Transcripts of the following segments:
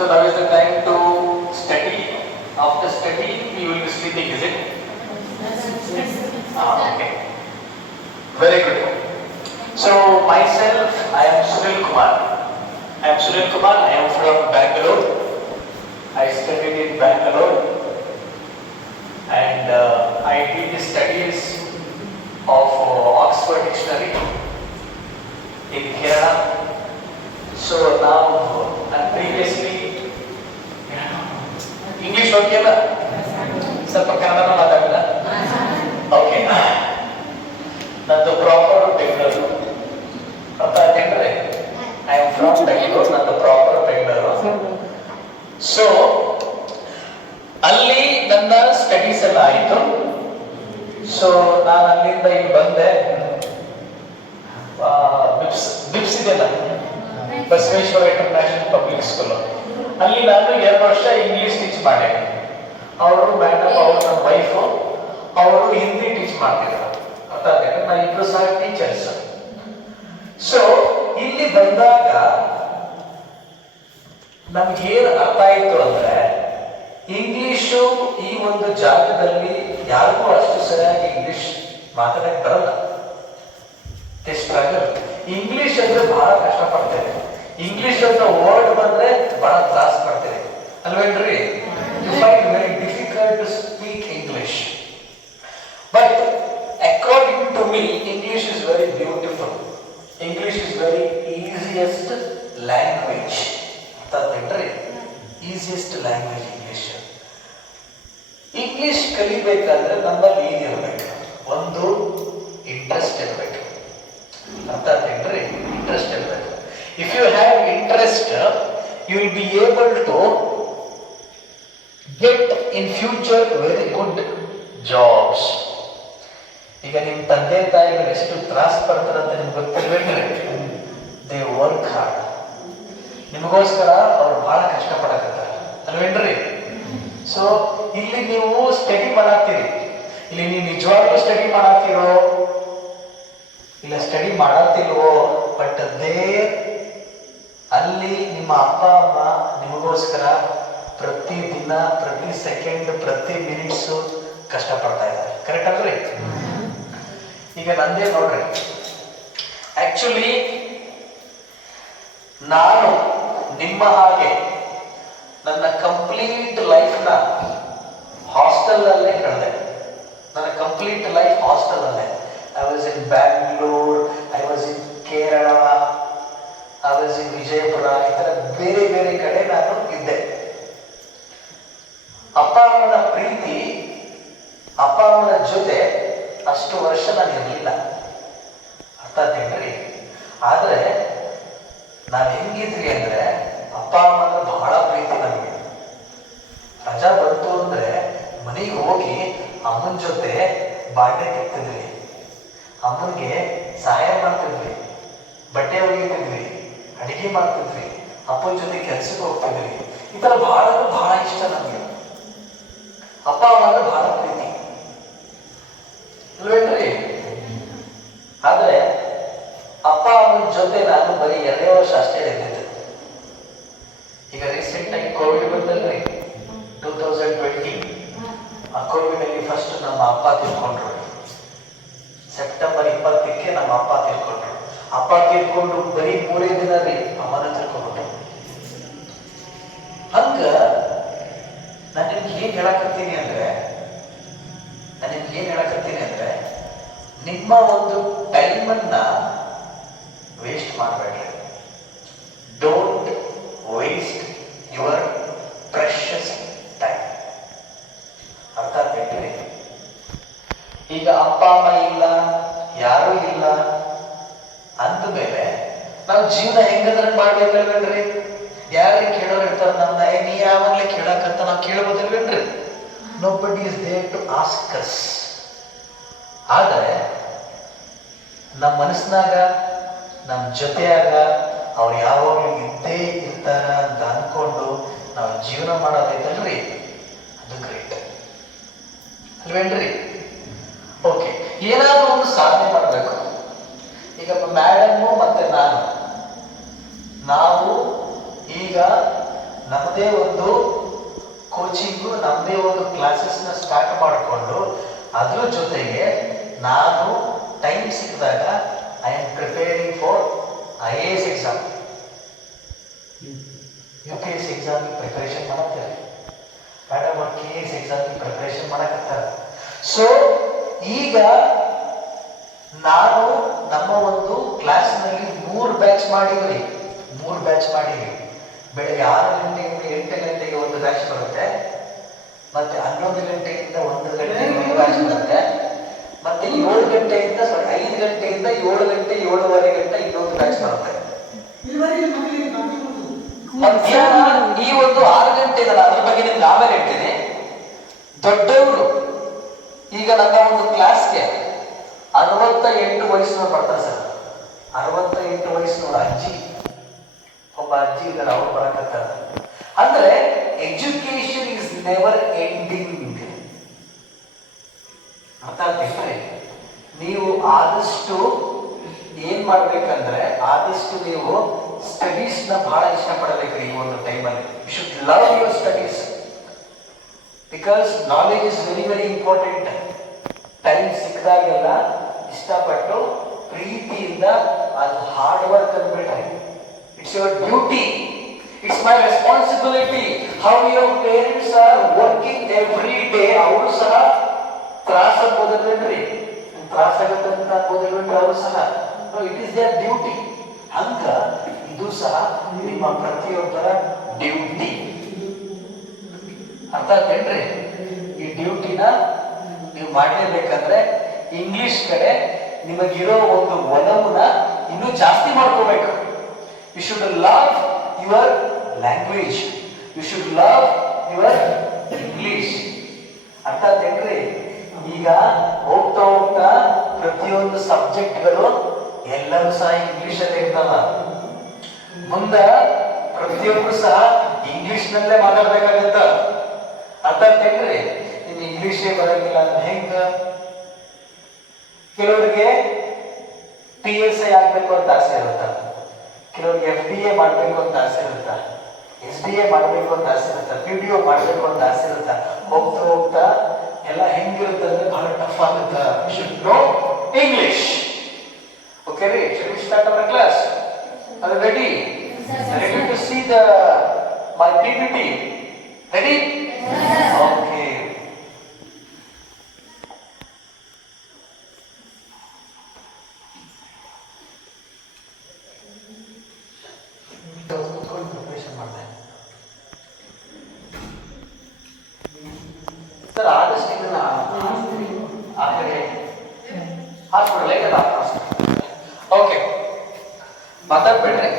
So now is the time to study. After studying, we will be sleeping, is it? Okay. Very good. So myself, I am Sunil Kumar. I am from Bangalore. I studied in Bangalore and I did the studies of Oxford Dictionary in Kerala. So now, and previously, English okay ba? ಸ್ವಲ್ಪ ಕನ್ನಡ ಮಾತಾಡಲ್ಲ? Okay. ನಂದು proper Bengaluru. ಅರ್ಥ ಆಯ್ತೇನ್ರಿ? I am from Bangalore. ನಂದು proper Bengaluru. So ಅಲ್ಲಿ ನನ್ನ studies ಎಲ್ಲ ಆಯಿತು. So ನಾನು ಅಲ್ಲಿಂದ ಇಲ್ಲಿ ಬಂದೆ. ಬಿಪ್ಸ್ ಇದೆಯಲ್ಲ, ಬಸವೇಶ್ವರ ಇಂಟರ್ನ್ಯಾಷನಲ್ ಪಬ್ಲಿಕ್ ಸ್ಕೂಲ್, ಅಲ್ಲಿ ನಾನು 2 ವರ್ಷ ಇಂಗ್ಲಿಷ್ ಟೀಚ್ ಮಾಡಿದೆ. ಅವರು ಮೇಡಮ್, ಅವರು ನನ್ನ ವೈಫು, ಅವರು ಹಿಂದಿ ಟೀಚ್ ಮಾಡ್ತಿದ್ರು. ಅರ್ಥ ಆಯ್ತು? ನಾನು ಇಬ್ರು ಸಹ ಟೀಚರ್ಸ್. ಸೊ ಇಲ್ಲಿ ಬಂದಾಗ ನಮ್ಗೆ ಏನು ಅರ್ಥ ಆಯ್ತು ಅಂದ್ರೆ, ಇಂಗ್ಲಿಷು ಈ ಒಂದು ಜಾಗದಲ್ಲಿ ಯಾರಿಗೂ ಅಷ್ಟು ಸರಿಯಾಗಿ ಇಂಗ್ಲಿಷ್ ಮಾತಾಡಕ್ಕೆ ಬರಲ್ಲ. ಇಂಗ್ಲಿಷ್ ಅಂದ್ರೆ ಬಹಳ ಕಷ್ಟಪಡ್ತೇವೆ. ಇಂಗ್ಲಿಷ್ ಅಂತ ವರ್ಡ್ ಬಂದ್ರೆ ಬಹಳ ತ್ರಾಸ ಪಡ್ತೇವೆ, ಅಲ್ವೇನ್ರಿ? You find very difficult to speak English. But according to me, English is very beautiful. English is very easiest language. ಅಂತಂದ್ರೆ ಈಸಿಯೆಸ್ಟ್ ಲ್ಯಾಂಗ್ವೇಜ್ ಇಂಗ್ಲಿಷ್. ಇಂಗ್ಲಿಷ್ ಕಲಿಬೇಕಾದ್ರೆ ನಮ್ಮಲ್ಲಿ ಏನಿರ್ಬೇಕು? ಒಂದು ಇಂಟ್ರೆಸ್ಟ್ ಇರಬೇಕು. ಅರ್ಥ ಆಯ್ತೇನ್ರಿ? ಇಂಟ್ರೆಸ್ಟ್ ಇರಬೇಕು. If you have interest, you will be able to get in future very good jobs. ಈಗ ನಿಮ್ಮ ತಂದೆ ತಾಯಿಗಳು ಎಷ್ಟು ತ್ರಾಸ ಪಡ್ತಾರಂತ ನಿಮ್ಗೆ ಗೊತ್ತಿಲ್ವೇನ್ರಿ? They work hard. ನಿಮಗೋಸ್ಕರ ಅವ್ರು ಬಹಳ ಕಷ್ಟಪಡಕತ್ತಾರೆ, ಅಲ್ವೇನ್ರಿ? ಸೊ ಇಲ್ಲಿ ನೀವು ಸ್ಟಡಿ ಮಾಡತ್ತೀರಿ. ಇಲ್ಲಿ ನೀವು ನಿಜವಾಗ್ಲೂ ಸ್ಟಡಿ ಮಾಡತ್ತೀರೋ ಇಲ್ಲ ಸ್ಟಡಿ ಮಾಡತ್ತಿಲ್ವೋ, ಬಟ್ ಅಲ್ಲಿ ನಿಮ್ಮ ಅಪ್ಪ ಅಮ್ಮ ನಿಮಗೋಸ್ಕರ ಪ್ರತಿ ದಿನ, ಪ್ರತಿ ಸೆಕೆಂಡ್, ಪ್ರತಿ ಮಿನಿಟ್ಸು ಕಷ್ಟಪಡ್ತಾ ಇದ್ದಾರೆ. ಕರೆಕ್ಟ್ ಅಲ್ರಿ? ಈಗ ನಂದೇ ನೋಡ್ರಿ, ಆಕ್ಚುಲಿ ನಾನು ನಿಮ್ಮ ಹಾಗೆ ನನ್ನ ಕಂಪ್ಲೀಟ್ ಲೈಫ್ನ ಹಾಸ್ಟೆಲ್ ಅಲ್ಲೇ ಕಳೆದೆ. ನನ್ನ ಕಂಪ್ಲೀಟ್ ಲೈಫ್ ಹಾಸ್ಟೆಲ್ ಅಲ್ಲೇ. I was in Bangalore, I was in Kerala, I was in Vijaypura. ಈ ಥರ ಬೇರೆ ಬೇರೆ ಕಡೆ ನಾನು ಇದ್ದೆ. ಅಪ್ಪ ಅಮ್ಮನ ಪ್ರೀತಿ, ಅಪ್ಪ ಅಮ್ಮನ ಜೊತೆ ಅಷ್ಟು ವರ್ಷ ನಾನು ಇರಲಿಲ್ಲ. ಅರ್ಥ ಆಯ್ತೇನ್ರಿ? ಆದರೆ ನಾವು ಹೆಂಗಿದ್ವಿ ಅಂದ್ರೆ, ಅಪ್ಪ ಅಮ್ಮನ ಬಹಳ ಪ್ರೀತಿ ನಮಗೆ. ರಜಾ ಬಂತು ಅಂದ್ರೆ ಮನೆಗೆ ಹೋಗಿ ಅಮ್ಮನ ಜೊತೆ ಬಾಂಡೆ ತಿಕ್ತಿದ್ವಿ, ಅಮ್ಮನಿಗೆ ಸಹಾಯ ಮಾಡ್ತಿದ್ವಿ, ಬಟ್ಟೆ ಒಗಿತಿದ್ವಿ, ಅಡಿಗೆ ಮಾಡ್ತಿದ್ವಿ, ಅಪ್ಪನ ಜೊತೆ ಕೆಲ್ಸಕ್ಕೆ ಹೋಗ್ತಿದ್ವಿ. ಈ ತರ ಬಹಳ ಬಹಳ ಇಷ್ಟ ನಮಗೆ. ಅಪ್ಪ ಅಮ್ಮನ ಬಹಳ ಪ್ರೀತಿ, ಅಲ್ವೇನ್ರಿ? ಆದ್ರೆ ಅಪ್ಪ ಅಮ್ಮನ ಜೊತೆ ನಾನು ಬರೀ 2 ವರ್ಷ ಅಷ್ಟೇ ಇದ್ದಿದ್ದು. ಈಗ ರೀಸೆಂಟ್ ಆಗಿ ಕೋವಿಡ್ ಬಂದಲ್ರಿ, 2020. ಆ ಕೋವಿಡ್ ಅಲ್ಲಿ ಫಸ್ಟ್ ನಮ್ಮ ಅಪ್ಪ ತಿಳ್ಕೊಂಡ್ರು. ಸೆಪ್ಟೆಂಬರ್ 20ಕ್ಕೆ ನಮ್ಮ ಅಪ್ಪ ತೀರ್ಕೊಂಡ್ರು. ಅಪ್ಪ ತೀರ್ಕೊಂಡು ಬರೀ 3 ದಿನ ರೀ ಅಮ್ಮನ ತಿಳ್ಕೊಂಡ್ರು. ಹಂಗ ನಾನು ನಿಮ್ಗೆ ಏನ್ ಹೇಳಕತ್ತೀನಿ ಅಂದ್ರೆ, ನಿಮ್ಮ ಒಂದು ಟೈಮನ್ನ ವೇಸ್ಟ್ ಮಾಡಬೇಡ್ರಿ. Don't waste your precious time. ಅರ್ಥ ಆಗ್ತೈತಿ? ಈಗ ಅಪ್ಪ ಅಮ್ಮ ಇಲ್ಲ, ಯಾರೂ ಇಲ್ಲ ಅಂದಮೇಲೆ ನಾವು ಜೀವನ ಹೆಂಗಂದ್ರೆ ಮಾಡ್ಬೇಕಲ್ವೇನ್ರಿ? ಯಾರಿಗೆ ಕೇಳೋರು ಇರ್ತಾರ ನಮ್ನ, ನೀ ಯಾವಾಗಲೇ ಕೇಳಕ್ಕಂತ ನಾವು ಕೇಳಬಹುದಿಲ್ವೇನ್ರಿ? Nobody is there to ask us. ಆದರೆ ನಮ್ಮ ಮನಸ್ಸಿನಾಗ, ನಮ್ಮ ಜೊತೆಯಾಗ ಅವ್ರು ಯಾವಾಗಲೂ ಇದ್ದೇ ಇರ್ತಾರ ಅಂತ ಅನ್ಕೊಂಡು ನಾವು ಜೀವನ ಮಾಡೋದೈತಲ್ರಿ, ಅದು ಗ್ರೇಟ್ ಅಲ್ವೇನ್ರಿ? ಓಕೆ, ಏನಾದ್ರೂ ಒಂದು ಸಾಧನೆ ಮಾಡಬೇಕು. ಈಗ ಮೇಡಮ್ ಮತ್ತೆ ನಾವು ಈಗ ನಮ್ಮದೇ ಒಂದು ಕೋಚಿಂಗು, ನಮ್ಮದೇ ಒಂದು ಕ್ಲಾಸಸ್ನ ಸ್ಟಾರ್ಟ್ ಮಾಡಿಕೊಂಡು ಅದ್ರ ಜೊತೆಗೆ ನಾನು ಟೈಮ್ ಸಿಕ್ಕಿದಾಗ I am preparing for IAS exam, UPSC ಎಕ್ಸಾಮಿಗೆ ಪ್ರಿಪರೇಷನ್ ಮಾಡತ್ತೇವೆ. ಮೇಡಮ್ ಅವ್ರು KS ಎಕ್ಸಾಮಿಗೆ ಪ್ರಿಪರೇಷನ್ ಮಾಡಕತ್ತಾರೆ. ಸೊ ಈಗ ನಾನು ನಮ್ಮ ಒಂದು ಕ್ಲಾಸ್ನಲ್ಲಿ 3 ಬ್ಯಾಚ್ ಮಾಡಿದ್ವಿ. ಬೆಳಗ್ಗೆ 6 ಗಂಟೆಯಿಂದ 8 ಗಂಟೆಗೆ ಒಂದು ಬ್ಯಾಚ್ ಬರುತ್ತೆ, ಮತ್ತೆ 11 ಗಂಟೆಯಿಂದ 1 ಗಂಟೆಗೆ ಒಂದು ಬ್ಯಾಚ್ ಬರುತ್ತೆ, ಮತ್ತೆ 7 ಗಂಟೆಯಿಂದ 5 ಗಂಟೆಯಿಂದ 7 ಗಂಟೆ 7:30 ಗಂಟೆ ಇನ್ನೊಂದು ಬ್ಯಾಚ್ ಬರುತ್ತೆ. ಮಧ್ಯಾಹ್ನ ಈ ಒಂದು 6 ಗಂಟೆ ಅದ್ರ ಬಗ್ಗೆ ನಿಮ್ಗೆ ಆಮೇಲೆ ಹೇಳ್ತೀನಿ. ದೊಡ್ಡವರು ಈಗ ನನ್ನ ಒಂದು ಕ್ಲಾಸ್ಗೆ 68 ವಯಸ್ಸಿನವ್ರು ಬರ್ತಾರೆ ಸರ್. 68 ವಯಸ್ಸಿನವ್ರ ಅಜ್ಜಿ, ಒಬ್ಬ ಅಜ್ಜಿ ಇದ್ದಾರೆ, ಅವ್ರು ಬರಕತ್ತಾರೆ. ಅಂದ್ರೆ ಎಜುಕೇಶನ್ ಇಸ್ ನೆವರ್ ಎಂಡಿಂಗ್. ಅರ್ಥ ಆಗ್ತೈತೆ? ನೀವು ಆದಷ್ಟು ಏನ್ ಮಾಡ್ಬೇಕಂದ್ರೆ ಆದಷ್ಟು ನೀವು ಸ್ಟಡೀಸ್ ನ ಬಹಳ ಇಷ್ಟಪಡಬೇಕ್ರಿ. ಈ ಒಂದು ಟೈಮಲ್ಲಿ you should love your studies, because knowledge is very very important. Time ಸಿಕ್ಕಿದಾಗೆಲ್ಲ ಇಷ್ಟಪಟ್ಟು ಪ್ರೀತಿಯಿಂದ ಅದು ಹಾರ್ಡ್ ವರ್ಕ್ ಅನ್ಬಿಟ್ರೆ it's your duty, it's my responsibility. How your parents are working every day, ಅವರು ಸಹ ತ್ರಾಸ ಅನ್ಬೋದಿಲ್ವೇನ್ರಿ, ತ್ರಾಸ ಆಗುತ್ತೆ ಅಂತ ಅನ್ಬೋದಿಲ್ವೇನ್ರಿ ಅವರು ಸಹ. It is there duty. ಹಂಗ ಇದು ಸಹ ನಿಮ್ಮ ಪ್ರತಿಯೊಬ್ಬರ ಡ್ಯೂಟಿ. ಅರ್ಥ ಆಗ್ತೇನ್ರಿ? ಈ ಡ್ಯೂಟಿನ ನೀವು ಮಾಡಲೇಬೇಕಂದ್ರೆ ಇಂಗ್ಲಿಷ್ ಕಡೆ ನಿಮಗಿರೋ ಒಂದು ಒಲವನ್ನ ಇನ್ನೂ ಜಾಸ್ತಿ ಮಾಡ್ಕೋಬೇಕು. You should love your language, you should love your English. ಅರ್ಥ ಆಗ್ತೇನ್ರಿ? ಈಗ ಹೋಗ್ತಾ ಹೋಗ್ತಾ ಪ್ರತಿಯೊಂದು ಸಬ್ಜೆಕ್ಟ್ಗಳು ಎಲ್ಲರೂ ಸಹ ಇಂಗ್ಲಿಷ್ ಅಲ್ಲಿ ಇರ್ತಾವ. ಮುಂದೆ ಪ್ರತಿಯೊಬ್ಬರು ಸಹ ಇಂಗ್ಲಿಷ್ ನಲ್ಲೇ ಮಾತಾಡ್ಬೇಕಾಗತ್ತ. ಅರ್ಥ ಆಗ್ತೇನ್ರಿ? ನಿಮ್ಗೆ ಇಂಗ್ಲಿಷೇ ಬರಂಗಿಲ್ಲ ಅಂದ್ರೆ ಹೆಂಗ? ಕೆಲವರಿಗೆ PSI ಆಗ್ಬೇಕು ಅಂತ ಆಸೆ ಇರುತ್ತ, ಕೆಲವರಿಗೆ FDA ಮಾಡ್ಬೇಕು ಅಂತ ಆಸೆ ಇರುತ್ತ, SDA ಮಾಡ್ಬೇಕು ಅಂತ ಆಸೆ ಇರುತ್ತ, PDO ಮಾಡ್ಬೇಕು ಅಂತ ಆಸೆ ಇರುತ್ತ. ಹೋಗ್ತಾ ಹೋಗ್ತಾ ಎಲ್ಲ ಹೆಂಗಿರುತ್ತೆ ಅಂದ್ರೆ ಬಹಳ ಟಫ್ ಆಗುತ್ತೆ. You should know English. Okay ರೀ, should we start our class? Are you ready? Ready to see my PPT? Ready? Okay. Preparation ಮಾಡಿದೆ ಸರ್. ಆದಷ್ಟು ಇದನ್ನ ಆ ಕಡೆ ಹಾಸ್ಪಿಟಲ್ ಓಕೆ, ಮಾತಾಡ್ಬೇಡ್ರಿ,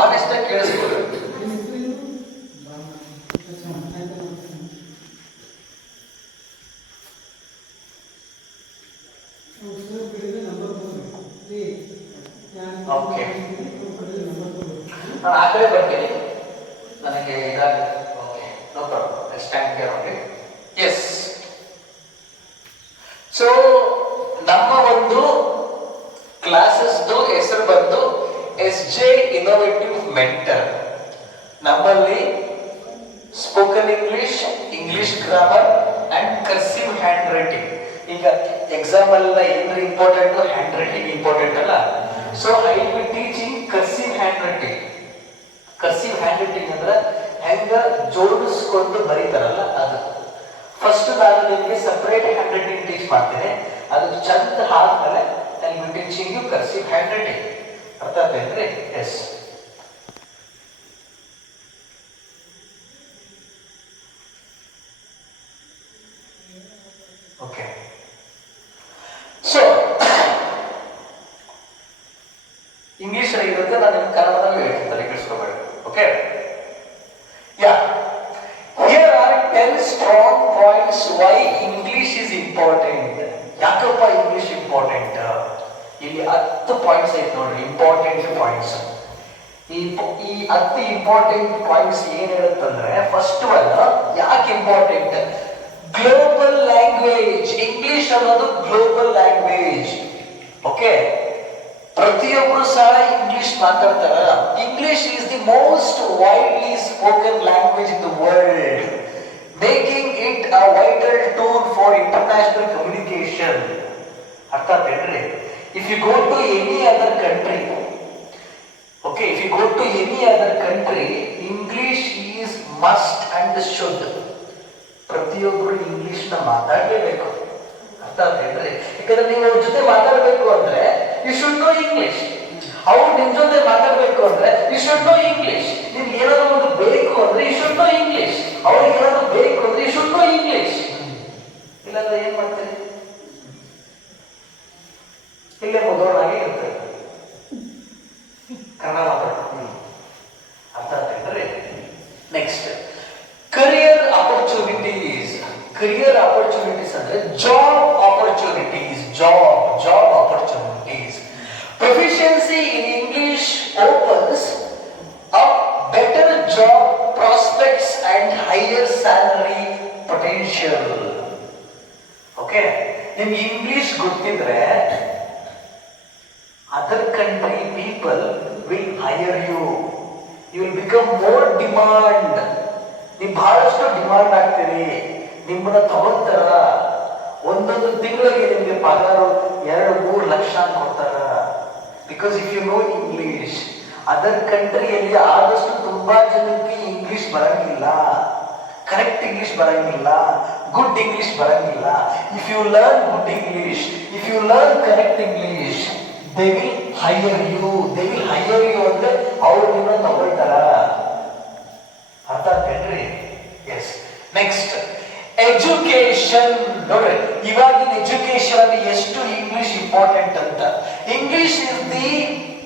ಆನೆಸ್ಟ್ ಆಗಿ ಕೇಳಿಸ್ಕೊಳ್ಳಿ. ಓಕೆ, ನಾನು ಆ ಕಡೆ ಬರ್ತೀನಿ, ನನಗೆ ಇದಾಗುತ್ತೆ. Okay, no problem, next time care only. Yes, so ನಮ್ಮ ಒಂದು ಕ್ಲಾಸಸ್ದು ಹೆಸರು ಬಂದು SJ ಇನ್ನೋವೇಟಿವ್ ಮೆಂಟರ್. ನಮ್ಮಲ್ಲಿ spoken English, English grammar and cursive handwriting. ಈಗ ಎಕ್ಸಾಮ್ ಎಲ್ಲ ಏನ್ರಿ ಇಂಪಾರ್ಟೆಂಟ್? ಹ್ಯಾಂಡ್ ರೈಟಿಂಗ್ ಇಂಪಾರ್ಟೆಂಟ್ ಅಲ್ಲ. So I will be teaching cursive handwriting. Cursive handwriting ಅಂದ್ರೆ ಹೆಂಗ ಜೋಡಿಸ್ಕೊಂಡು ಬರೀತಾರಲ್ಲ ಅದು. ಫಸ್ಟ್ ನಾನು ನಿಮಗೆ ಸಪರೇಟ್ ಹ್ಯಾಂಡ್ ರೈಟಿಂಗ್ ಟೀಚ್ ಮಾಡ್ತೇನೆ, ಅದು ಚಂದ ಆದ್ಮೇಲೆ I will be teaching you cursive handwriting. ಅರ್ಥ ಆಗ್ತೇನ್ರಿ? ಎಸ್. ಓಕೆ, ಸೊ ಇಂಗ್ಲಿಷ್ ಅಲ್ಲಿ ಇರುತ್ತೆ, ನಾನು ನಿಮ್ಗೆ ಕನ್ನಡದಲ್ಲಿ ಹೇಳ್ತೀನಿ, ತಲೆ ಕೆಡಿಸ್ಕೋಬೇಡಿ. Okay, yeah, here are 10 strong points why English is important. ಯಾಕಪ್ಪ ಇಂಗ್ಲಿಷ್ ಇಂಪಾರ್ಟೆಂಟ್? ಇಲ್ಲಿ 10 ಪಾಯಿಂಟ್ಸ್ ಐತೆ ನೋಡ್ರಿ, ಇಂಪಾರ್ಟೆಂಟ್ ಪಾಯಿಂಟ್ಸ್. ಈ 10 ಇಂಪಾರ್ಟೆಂಟ್ ಪಾಯಿಂಟ್ಸ್ ಏನ್ ಹೇಳುತ್ತಂದ್ರೆ, ಫಸ್ಟ್ ಒನ್, ಯಾಕೆ ಇಂಪಾರ್ಟೆಂಟ್? Global language. ಇಂಗ್ಲಿಷ್ ಅನ್ನೋದು ಗ್ಲೋಬಲ್ ಲ್ಯಾಂಗ್ವೇಜ್. ಓಕೆ, ಪ್ರತಿಯೊಬ್ಬರು ಸಹ ಇಂಗ್ಲಿಷ್ ಮಾತಾಡ್ತಾರ. English is the most widely spoken language in the world, making it a vital tool for international communication. ಅರ್ಥ ಆಯ್ತೇನ್ರಿ? If you go to any other country, okay, if you go to any other country, English is must and should. ಪ್ರತಿಯೊಬ್ಬರು English ನ ಮಾತಾಡಲೇಬೇಕು. ಅರ್ಥ ಆಯ್ತೇನ್ರಿ? ಯಾಕಂದ್ರೆ ನೀವು ಅವ್ರ ಜೊತೆ ಮಾತಾಡಬೇಕು ಅಂದ್ರೆ ಯು ಶುಡ್ ನೋ ಇಂಗ್ಲಿಷ್. ಅವ್ರು ನಿಮ್ ಜೊತೆ ಮಾತಾಡಬೇಕು ಅಂದ್ರೆ ಯು ಶುಡ್ ನೋ ಇಂಗ್ಲಿಷ್. ನಿಮ್ಗೆ ಏನಾದ್ರು ಒಂದು ಬೇಕು ಅಂದ್ರೆ ಯು ಶುಡ್ ನೋ ಇಂಗ್ಲಿಷ್. ಅವ್ರಿಗೆ ಏನಾದ್ರು ಬೇಕು ಅಂದ್ರೆ ಯು ಶುಡ್ ನೋ ಇಂಗ್ಲಿಷ್. ಇಲ್ಲಾಂದ್ರೆ ಏನ್ ಮಾಡ್ತೀರಿ? ಇಲ್ಲೇ ಮುದೋಣಾಗಿ ಇರ್ತದೆ, ಕನ್ನಡ ಮಾತಾಡ್ತೀವಿ. ಅರ್ಥ ಆಗ್ತೈತ್ರಿ? Next, career opportunities. Career opportunities ಅಂದ್ರೆ job opportunities. Job opportunities. Proficiency in English opens up better job prospects and higher salary potential. Okay, ನಿಮ್ಗೆ ಇಂಗ್ಲಿಷ್ ಗೊತ್ತಿದ್ರೆ other country people will hire you. You will become more demand. ನೀವು ಬಹಳಷ್ಟು demand ಆಗ್ತೀರಿ, ನಿಮ್ಮನ್ನ ತಗೊಳ್ತಾರ. ಒಂದೊಂದು ತಿಂಗಳಿಗೆ ನಿಮಗೆ ಪಗಾರ 2-3 ಲಕ್ಷ ಕೊಡ್ತಾರ. Because if you know English. Other ಕಂಟ್ರಿಯಲ್ಲಿ ಆದಷ್ಟು ತುಂಬಾ ಜನಕ್ಕೆ ಇಂಗ್ಲಿಷ್ ಬರಂಗಿಲ್ಲ, ಕರೆಕ್ಟ್ ಇಂಗ್ಲಿಷ್ ಬರಂಗಿಲ್ಲ, ಗುಡ್ ಇಂಗ್ಲಿಷ್ ಬರಂಗಿಲ್ಲ. If you learn good English, if you learn correct English, they will hire you. ಅಂದ್ರೆ ಅವ್ರು ನಿಮ್ಮನ್ನ ತಗೊಳ್ತಾರ. ಅರ್ಥ ಆಗ್ತೇನ್ರಿ? ಎಸ್. Next, education. ನೋಡ್ರಿ, ಇವಾಗಿನ ಎಜುಕೇಶನ್ ಅಲ್ಲಿ ಎಷ್ಟು ಇಂಗ್ಲಿಷ್ ಇಂಪಾರ್ಟೆಂಟ್ ಅಂತ. English is the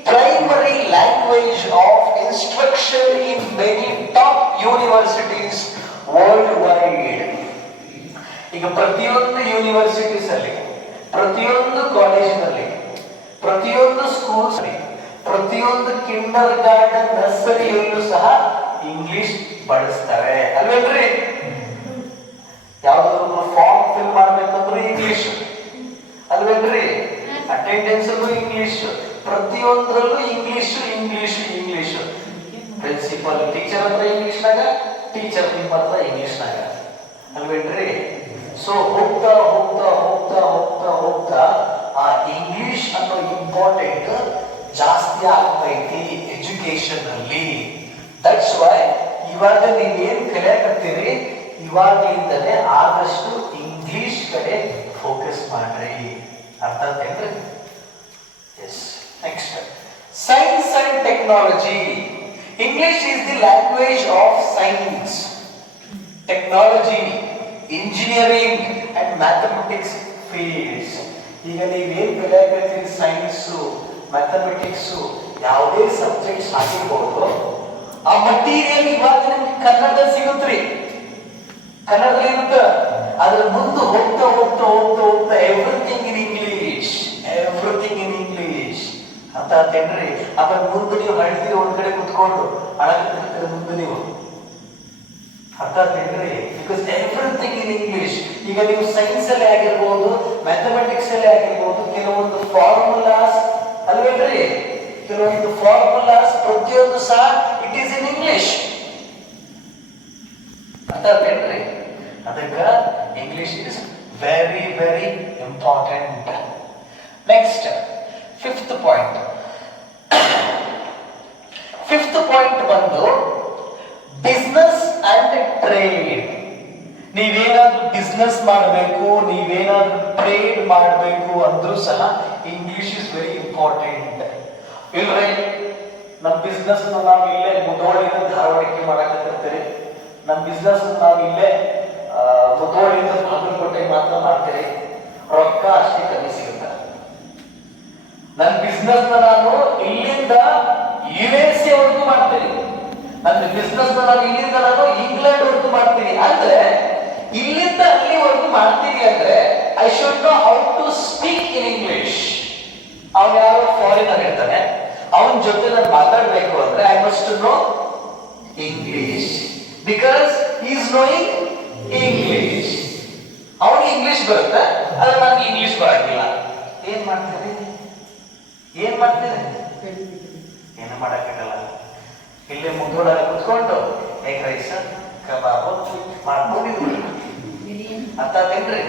primary language of instruction in many top universities world wide. ಈಗ ಪ್ರತಿಯೊಂದು ಯೂನಿವರ್ಸಿಟೀಸ್ ಅಲ್ಲಿ, ಪ್ರತಿಯೊಂದು ಕಾಲೇಜಿನಲ್ಲಿ, ಪ್ರತಿಯೊಂದು ಸ್ಕೂಲ್ಸ್ ಅಲ್ಲಿ, ಪ್ರತಿಯೊಂದು ಕಿಂಡರ್ ಗಾರ್ಡನ್ ನರ್ಸರಿಯಲ್ಲೂ ಸಹ ಇಂಗ್ಲಿಷ್ ಬಳಸ್ತಾರೆ ಅಲ್ವೇನ್ರಿ? ಯಾವ್ದಾದ್ರು ಫಾರ್ಮ್ ಫಿಲ್ ಮಾಡ್ಬೇಕಂದ್ರೂ ಇಂಗ್ಲಿಷ್ ಅಲ್ವೇನ್ರಿ? ಅಟೆಂಡೆನ್ಸ್ ಇಂಗ್ಲಿಷ್, ಪ್ರತಿಯೊಂದರಲ್ಲೂ ಇಂಗ್ಲಿಷ್. ಪ್ರಿನ್ಸಿಪಲ್ ಟೀಚರ್ ಹತ್ರ ಇಂಗ್ಲಿಷ್ನಾಗ, ಟೀಚರ್ ನಿಮ್ಮ ಹತ್ರ ಇಂಗ್ಲಿಷ್ನಾಗ ಅಲ್ವೇನ್ರಿ? ಸೊ ಹೋಗ್ತಾ ಆ ಇಂಗ್ಲಿಷ್ ಅನ್ನೋ ಇಂಪಾರ್ಟೆಂಟ್ ಜಾಸ್ತಿ ಆಗ್ತೈತಿ ಎಜುಕೇಶನ್ ಅಲ್ಲಿ. ದಟ್ಸ್ ವೈ ಇವಾಗ ನೀವೇನ್ ಕಲಿಯಾಕತ್ತೀರಿ, ಇವಾಗಲಿಂದಲೇ ಆದಷ್ಟು ಇಂಗ್ಲಿಷ್ ಕಡೆ ಫೋಕಸ್ ಮಾಡ್ರಿ. ಅರ್ಥ ಆಯ್ತೇನ್ರಿ? ಎಸ್. Next, science and technology. English is the language of science, technology, engineering and mathematics fields. ಈಗ ನೀವೇನ್ ಕಲಿಯಾಕತ್ತೀರಿ, ಸೈನ್ಸು, ಮ್ಯಾಥಮೆಟಿಕ್ಸು, ಯಾವುದೇ ಸಬ್ಜೆಕ್ಟ್ಸ್ ಆಗಿರ್ಬೋದು, ಆ ಮಟೀರಿಯಲ್ ಇವಾಗ ನಿಮ್ಗೆ ಕನ್ನಡದಲ್ಲಿ ಸಿಗುತ್ತ್ರಿ, ಕನ್ನಡದಲ್ಲಿ ಇರುತ್ತೆ. ಅದ್ರ ಮುಂದೆ ಹೋಗ್ತಾ ಎವ್ರಿಥಿಂಗ್ ಇನ್ ಇಂಗ್ಲಿಷ್. ಅಂತ ಅಂತೇನ್ರಿ? ಆಮೇಲೆ ಮುಂದೆ ನೀವು ಹಳ್ತೀರಿ ಒಂದ್ ಕಡೆ ಕುತ್ಕೊಂಡು ಅಳಕತ್ತಿರ್ತೀರಿ ಮುಂದೆ ನೀವು. ಅರ್ಥ ಆಗ್ತೇನ್ರಿ? Because everything in English. ಈಗ ನೀವು ಸೈನ್ಸ್ ಅಲ್ಲಿ ಆಗಿರ್ಬೋದು, ಮ್ಯಾಥಮೆಟಿಕ್ಸ್ ಅಲ್ಲಿ ಆಗಿರ್ಬೋದು, ಕೆಲವೊಂದು ಫಾರ್ಮುಲಾಸ್ ಅಲ್ವೇನ್ರಿ, ಕೆಲವೊಂದು ಫಾರ್ಮುಲಾಸ್ ಪ್ರತಿಯೊಂದು ಸಹ ಇಟ್ ಈಸ್ ಇನ್ ಇಂಗ್ಲಿಷ್. ಅರ್ಥ ಆಗ್ತೇನ್ರಿ? ಅದಕ್ಕೆ English is very very important. Next, fifth point ಬಂದು ಬಿಸ್ನೆಸ್ ಅಂಡ್ ಟ್ರೇಡ್. ನೀವೇನಾದ್ರೂ ಬಿಸ್ನೆಸ್ ಮಾಡಬೇಕು, ನೀವೇನಾದ್ರೂ ಟ್ರೇಡ್ ಮಾಡಬೇಕು ಅಂದ್ರೂ ಸಹ ಇಂಗ್ಲಿಷ್ ಇಸ್ ವೆರಿ ಇಂಪಾರ್ಟೆಂಟ್. ಇಲ್ರಿ, ನಮ್ಮ ಬಿಸ್ನೆಸ್ ನಾವು ಇಲ್ಲೇ ಮುಧೋಳಿಂದ ಧಾರವಾಡಕ್ಕೆ ಮಾಡಕತ್ತಿರ್ತೀರಿ, ನಮ್ಮ ಬಿಸ್ನೆಸ್ ನಾವು ಇಲ್ಲೇ ಮುಧೋಳಿಂದ ಬಾಗಲಕೋಟೆ ಮಾತ್ರ ಮಾಡ್ತೀರಿ, ರೊಕ್ಕ ಅಷ್ಟೇ ಕಮ್ಮಿ ಸಿಗುತ್ತೆ. ನನ್ನ ಬಿಸ್ನೆಸ್ ನಾನು ಇಲ್ಲಿಂದ US ವರೆಗೂ ಮಾಡ್ತೀನಿ, ನನ್ನ ಬಿಸ್ನೆಸ್ ನಾನು ಇಲ್ಲಿಂದ ನಾನು ಇಂಗ್ಲೆಂಡ್ ವರೆಗೂ ಮಾಡ್ತೀನಿ. ಅಂದ್ರೆ ಇಲ್ಲಿಂದ ಅಲ್ಲಿವರೆಗೂ ಮಾಡ್ತೀನಿ ಅಂದ್ರೆ I should know how to speak in English. ಅವನು ಯಾರೋ ಫಾರಿನರ್ ಹೇಳ್ತಾನೆ, ಅವನ ಜೊತೆ ನಾನು ಮಾತಾಡ್ಬೇಕು ಅಂದ್ರೆ I must know English, because is knowing English. ಅವನಿಗೆ ಇಂಗ್ಲಿಷ್ ಬರುತ್ತೆ, ಆದ್ರೆ ನನಗೆ ಇಂಗ್ಲಿಷ್ ಬರಂಗಿಲ್ಲ. ಏನ್ ಮಾಡ್ತೀರಿ? ಏನ್ ಮಾಡ್ತೀನಿ? ಏನು ಮಾಡಕ್ಕಾಗಲ್ಲ. ಇಲ್ಲೇ ಮುಂದೂಡಾಗ ಕುತ್ಕೊಂಡು ಎಗ್ ರೈಸ್ ಕಬಾಬು ಮಾಡ್ಕೊಂಡಿದ್ವಿ ಅಂತ ತಿನ್ರಿ.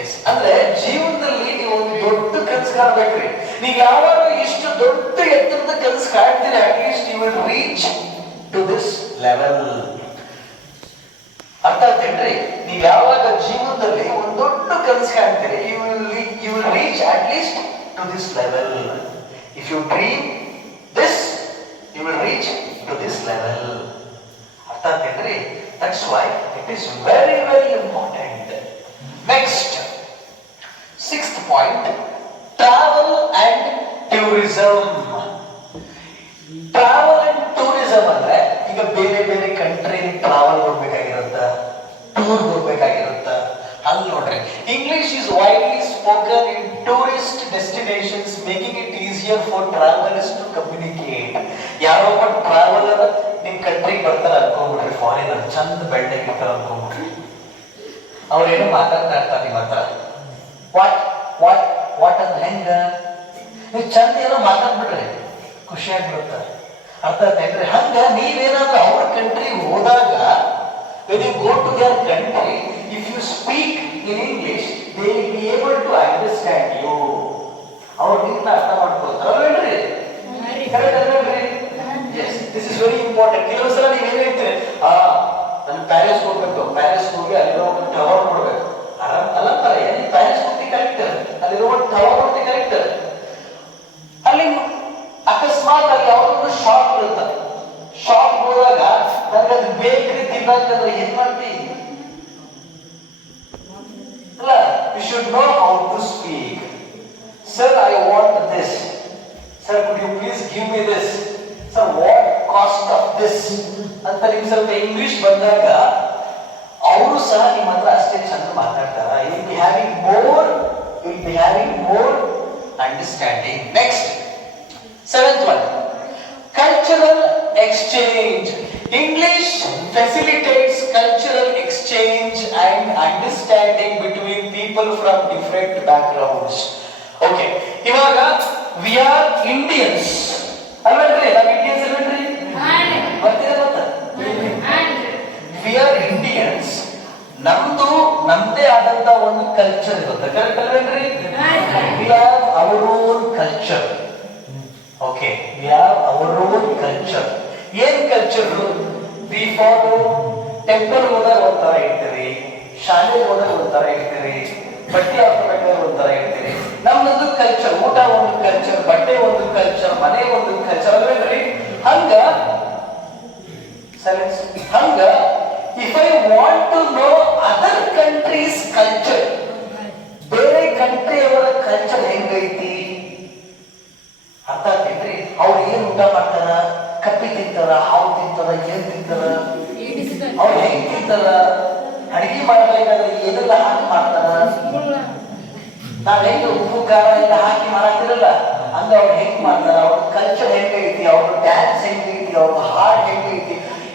ಎಸ್, ಅಂದ್ರೆ ಜೀವನದಲ್ಲಿ ನೀವು ಒಂದು ದೊಡ್ಡ ಕನಸು ಕಾಣ್ಬೇಕ್ರಿ. ನೀವು ಯಾವಾಗ ಇಷ್ಟು ದೊಡ್ಡ ಎತ್ತರದ ಕನಸು ಕಾಣ್ತೀರಿ, at least you will reach to this level. ಅರ್ಥ ಆಗ್ತೇನ್ರಿ? ನೀವು ಯಾವಾಗ ಜೀವನದಲ್ಲಿ ಒಂದು ದೊಡ್ಡ ಕನಸು ಕಾಣ್ತೀರಿ, you will reach at least to this level. If you dream this, you will reach to this level. ಅರ್ಥ ಆಗ್ತೇನ್ರಿ? That's why it is very very important. Next, sixth point, travel and tourism. Travel and tourism ಅಂದ್ರೆ ಈಗ ಬೇರೆ ಬೇರೆ country travel ಹೋಗ್ಬೇಕಾಗಿರುತ್ತ, tour ಹೋಗ್ಬೇಕಾಗಿರುತ್ತ. ಅಲ್ಲಿ ನೋಡ್ರಿ, English is widely spoken in tourist destinations, making it easier for travellers to communicate. ಯಾರೋ ಒಬ್ಬ ಟ್ರಾವೆಲರ್ ನಿಮ್ ಕಂಟ್ರಿಗೆ ಬರ್ತಾರೆ ಅನ್ಕೊಂಡ್ಬಿಡ್ರಿ, ಫಾರಿನರ್ ಚಂದ ಬೆಳ್ಳಗಿರ್ತಾರೆ ಅನ್ಕೊಂಡ್ಬಿಡ್ರಿ. ಅವ್ರೇನು ಮಾತಾಡ್ತಾ ಇರ್ತಾರೆ ನಿಮ್ಮ ಹತ್ರ, ವಾಟ್ ವಾಟ್ ವಾಟ್ ಅಂದ್ರೆ ಹೆಂಗ, ನೀವು ಚಂದ ಏನೋ ಮಾತಾಡ್ಬಿಡ್ರಿ, ಖುಷಿಯಾಗ್ಬಿಡುತ್ತೆ. ಅರ್ಥ ಆಯ್ತೇನ್ರಿ? ಹಂಗ ನೀವೇನಾದ್ರೂ ಅವ್ರ ಕಂಟ್ರಿಗೆ ಹೋದಾಗ, when you go to their country, if you speak in English, they will be able to understand you. ಅವ್ರು ನಿಮ್ಮನ್ನ ಅರ್ಥ ಮಾಡ್ಕೊಳ್ತಾರಲ್ರಿ? ಕರೆಕ್ಟ್ ಅಲ್ರಿ? Yes, this is very important. ಕೆಲವು ಸಲ ನೀವು ಏನ್ ಹೇಳ್ತೀರಿ, ನಾನು ಪ್ಯಾರಿಸ್ ಹೋಗ್ಬೇಕು, ಪ್ಯಾರಿಸ್ ಹೋಗಿ ಅಲ್ಲಿರೋ ಒಂದು ಟವರ್ ನೋಡ್ಬೇಕು. ಅಲ್ಲಂತಾರೆ, ಪ್ಯಾರಿಸ್ ಹೋಗ್ತಿ ಕರೆಕ್ಟ್, ಅಲ್ಲಿರೋ ಒಂದು ಟವರ್ ಹೋಗ್ತಿ ಕರೆಕ್ಟ್. ಅಲ್ಲಿ ಅಕಸ್ಮಾತ್ ಅಲ್ಲಿ ಯಾವ್ದೊಂದು ಶಾಪ್ ಇರುತ್ತೆ, ಶಾಪ್ ಹೋದಾಗ ನನಗೆ ಅದು ಬೇಕ್ರಿ ತಿನ್ನಕಂದ್ರೆ ಏನ್ ಮಾಡ್ತಿ? ಅಲ್ಲ, you should know how to speak. Sir, I want this. Sir, could you please give me this. Sir, what cost of this ಅಂತ ನಿಮ್ಗೆ ಸ್ವಲ್ಪ ಇಂಗ್ಲಿಷ್ ಬಂದಾಗ ಅವರು ಸಹ ನಿಮ್ಮ ಹತ್ರ ಅಷ್ಟೇ ಚಂದ ಮಾತಾಡ್ತಾರ. You will be having more understanding. Next, seventh one, cultural exchange. English facilitates cultural exchange and understanding between people from different backgrounds. Okay, ಇವಾಗ we are Indians ಅಲ್ವೇನ್ರಿ? ನಾವು ಇಂಡಿಯನ್ಸ್ ಅಲ್ವೇನ್ರಿ? ಬರ್ತೀರಾ ಮತ್ತ? we are Indians. ನಮ್ದೇ ಆದಂತ ಒಂದು ಕಲ್ಚರ್ ಇರುತ್ತೆ, correct ಅಲ್ವೇನ್ರಿ? we have our own culture. Okay, we have our own culture. ಏನ್ culture? We follow. Temple ಹೋದಾಗ ಒಂಥರ ಇರ್ತೀರಿ, ಶಾಲೆಗೆ ಹೋದಾಗ ಒಂಥರ ಇರ್ತೀರಿ, ಬಟ್ಟೆ ಹಾಕೋಬೇಕಾದ್ರೆ ಒಂಥರ ಇರ್ತೀರಿ. ನಮ್ದೊಂದು ಕಲ್ಚರ್, ಊಟ ಒಂದು ಕಲ್ಚರ್, ಬಟ್ಟೆ ಒಂದು ಕಲ್ಚರ್, ಮನೆ ಒಂದು ಕಲ್ಚರ್ ಅಲ್ವೇನ್ರಿ? ಹಂಗ if I want to know other countries culture, ಬೇರೆ ಕಂಟ್ರಿಯವರ ಕಲ್ಚರ್ ಹೆಂಗೈತಿ, ಅರ್ಥ ಆಗ್ತೈತ್ರಿ? ಅವ್ರು ಏನ್ ಊಟ ಮಾಡ್ತಾರ, ಕಪ್ಪಿ ತಿಂತಾರ, ಹಾವು ತಿಂತಾರ, ಏನ್ ತಿಂತಾರ, ಅವ್ರು ಹೆಂಗ್ ತಿಂತಾರ, ಅಡಿಗೆ ಮಾಡ್ಬೇಕಾದ್ರೆ ಏನೆಲ್ಲ ಹಾಕಿ ಮಾಡ್ತಾರ, ನಾವ್ ಹೆಂಗ್ ಉಪ್ಪು ಖಾರ ಎಲ್ಲ ಹಾಕಿ ಮಾಡಾಕ್ತಿರಲ್ಲ, ಹಂಗ ಅವ್ರು ಹೆಂಗ್ ಮಾಡ್ತಾರ, ಅವ್ರ ಕಲ್ಚರ್ ಹೆಂಗೈತಿ, ಅವ್ರ ಡ್ಯಾನ್ಸ್ ಹೆಂಗೈತಿ, ಅವ್ರ ಹಾಡ್ ಹೆಂಗೈತಿ,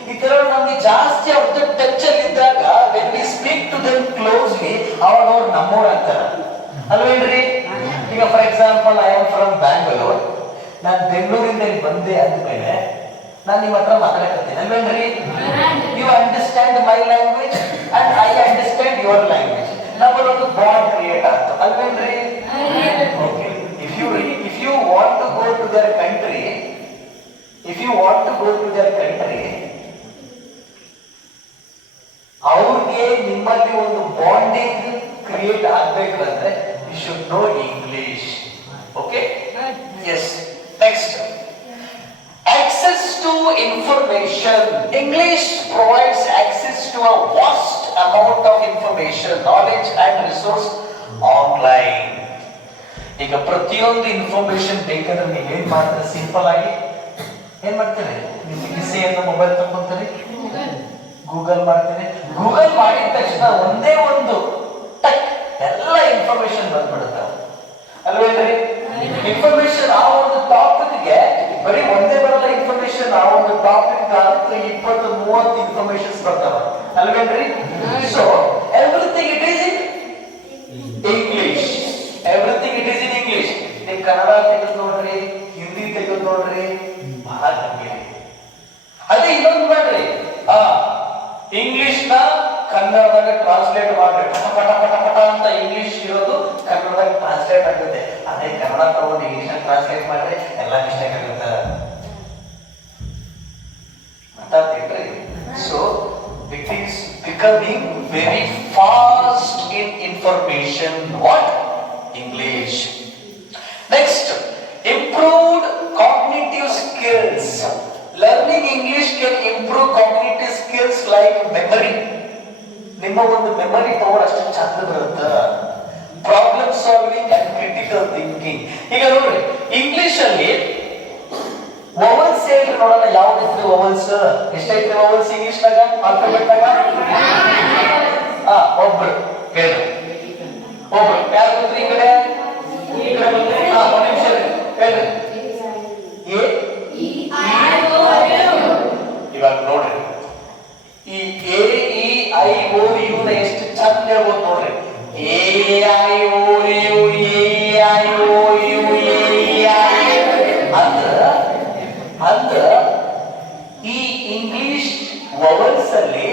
ಈ ತರ ನಮ್ಗೆ ಜಾಸ್ತಿ ಅವ್ರದ್ದು ಟಚ್ ಅಲ್ಲಿ ಇದ್ದಾಗ when we speak to them closely, ಅವಾಗ ಅವ್ರು ನಮ್ಮವ್ರು ಅಂತಾರ ಅಲ್ವೇನ್ರಿ? ಈಗ for example, I am from Bangalore. ನಾನು ಬೆಂಗಳೂರಿಂದ ಇಲ್ಲಿ ಬಂದೆ ಅಂದ್ಮೇಲೆ ನಾನು ನಿಮ್ಮ ಹತ್ರ ಮಾತಾಡಕತ್ತೀನಿ ಅಲ್ವೇನ್ರಿ? You understand my language and I understand your language. ನಮ್ಮಲ್ಲೊಂದು ಬಾಂಡ್ ಕ್ರಿಯೇಟ್ ಆಗ್ತದೆ ಅಲ್ವೇನ್ರಿ? Okay, if you want to go to their country, ಅವ್ರಿಗೆ ನಿಮ್ಮಲ್ಲಿ ಒಂದು ಬಾಂಡಿಂಗ್ ಕ್ರಿಯೇಟ್ ಆಗ್ಬೇಕಂದ್ರೆ you should know English. Okay, yes. Next, access to information. English provides access to a vast amount of information, knowledge and resource online. ಈಗ ಪ್ರತಿಯೊಂದು information ಬೇಕಾದ್ರೆ ನೀವೇನ್ ಮಾಡ್ತೀರಿ? Simple ಆಗಿ ಏನ್ ಮಾಡ್ತೀರಿ? ನಿಮ್ಮ ಕಿಸೆಯಿಂದ ಮೊಬೈಲ್ ತಗೊಂತೀರಿ, ಗೂಗಲ್ ಮಾಡ್ತೀರಿ. ಗೂಗಲ್ ಮಾಡಿದ ತಕ್ಷಣ ಒಂದೇ ಒಂದು ಟಕ್ ಎಲ್ಲ ಇನ್ಫಾರ್ಮೇಶನ್ ಬಂದ್ಬಿಡುತ್ತೆ ಅಲ್ವೇನ್ರಿ? ಇನ್ಫಾರ್ಮೇಶನ್ ಆ ಒಂದು ಟಾಪಿಕ್ಗೆ ಬರೀ ಒಂದೇ ಬರಲ್ಲ ಇನ್ಫಾರ್ಮೇಶನ್, ಆ ಒಂದು ಟಾಪಿಕ್ 20-30 ಇನ್ಫಾರ್ಮೇಶನ್ಸ್ ಬರ್ತಾವ ಅಲ್ವೇನ್ರಿ? So everything it is in English. ನೀವು ಕನ್ನಡ ತೆಗೆದು ನೋಡ್ರಿ, ಕನ್ನಡದಾಗ ಟ್ರಾನ್ಸ್ಲೇಟ್ ಮಾಡ್ರಿ, ಪಟ ಪಟ ಪಟ ಪಟ ಅಂತ ಇಂಗ್ಲಿಷ್ ಇರೋದು ಕನ್ನಡದಾಗ ಟ್ರಾನ್ಸ್ಲೇಟ್ ಆಗುತ್ತೆ. ಅದೇ ಕನ್ನಡ ತಗೊಂಡು ಇಂಗ್ಲಿಷ್ ಟ್ರಾನ್ಸ್ಲೇಟ್ ಮಾಡ್ರಿ ಎಲ್ಲ ಮಿಸ್ಟೇಕ್ ಆಗುತ್ತೆ. So it is becoming very fast in information. What? English. Next, improved cognitive skills. Learning English can improve cognitive skills like memory. ನಿಮ್ಮ ಒಂದು ಮೆಮೊರಿ ಪವರ್ ಅಷ್ಟು ಚಂದ ಬರುತ್ತೆ. Problem solving and critical thinking. ಈಗ ನೋಡಿ ಇಂಗ್ಲಿಷ್ ಅಲ್ಲಿ vowels ಹೇಳಿ ನೋಡೋಣ. ಯಾವ್ದಿತ್ತು ವವಲ್ಸ್? ಎಷ್ಟೈತೆ ವವಲ್ಸ್ ಇಂಗ್ಲಿಷ್ ನಾಗ ಆಲ್ಫಾಬೆಟ್ ನಾಗ? ಒಬ್ರು ಹೇಳಿ, ಒಬ್ರು ಯಾರು ಬಂದ್ರಿ ಈ ಕಡೆ? ಈ ಕಡೆ ಬಂದ್ರಿ? ಒಂದ್ ನಿಮಿಷ ಹೇಳ್ರಿ. ಇವಾಗ ನೋಡ್ರಿ, ಈ A E I O U ನ ಎಷ್ಟು ಚಂದ ಹೇಳ್ಬೋದು ನೋಡ್ರಿ. A I O U, A I O U, A I ಅಂದ್ರ ಈ ಇಂಗ್ಲಿಷ್ ವವಲ್ಸ್ ಅಲ್ಲಿ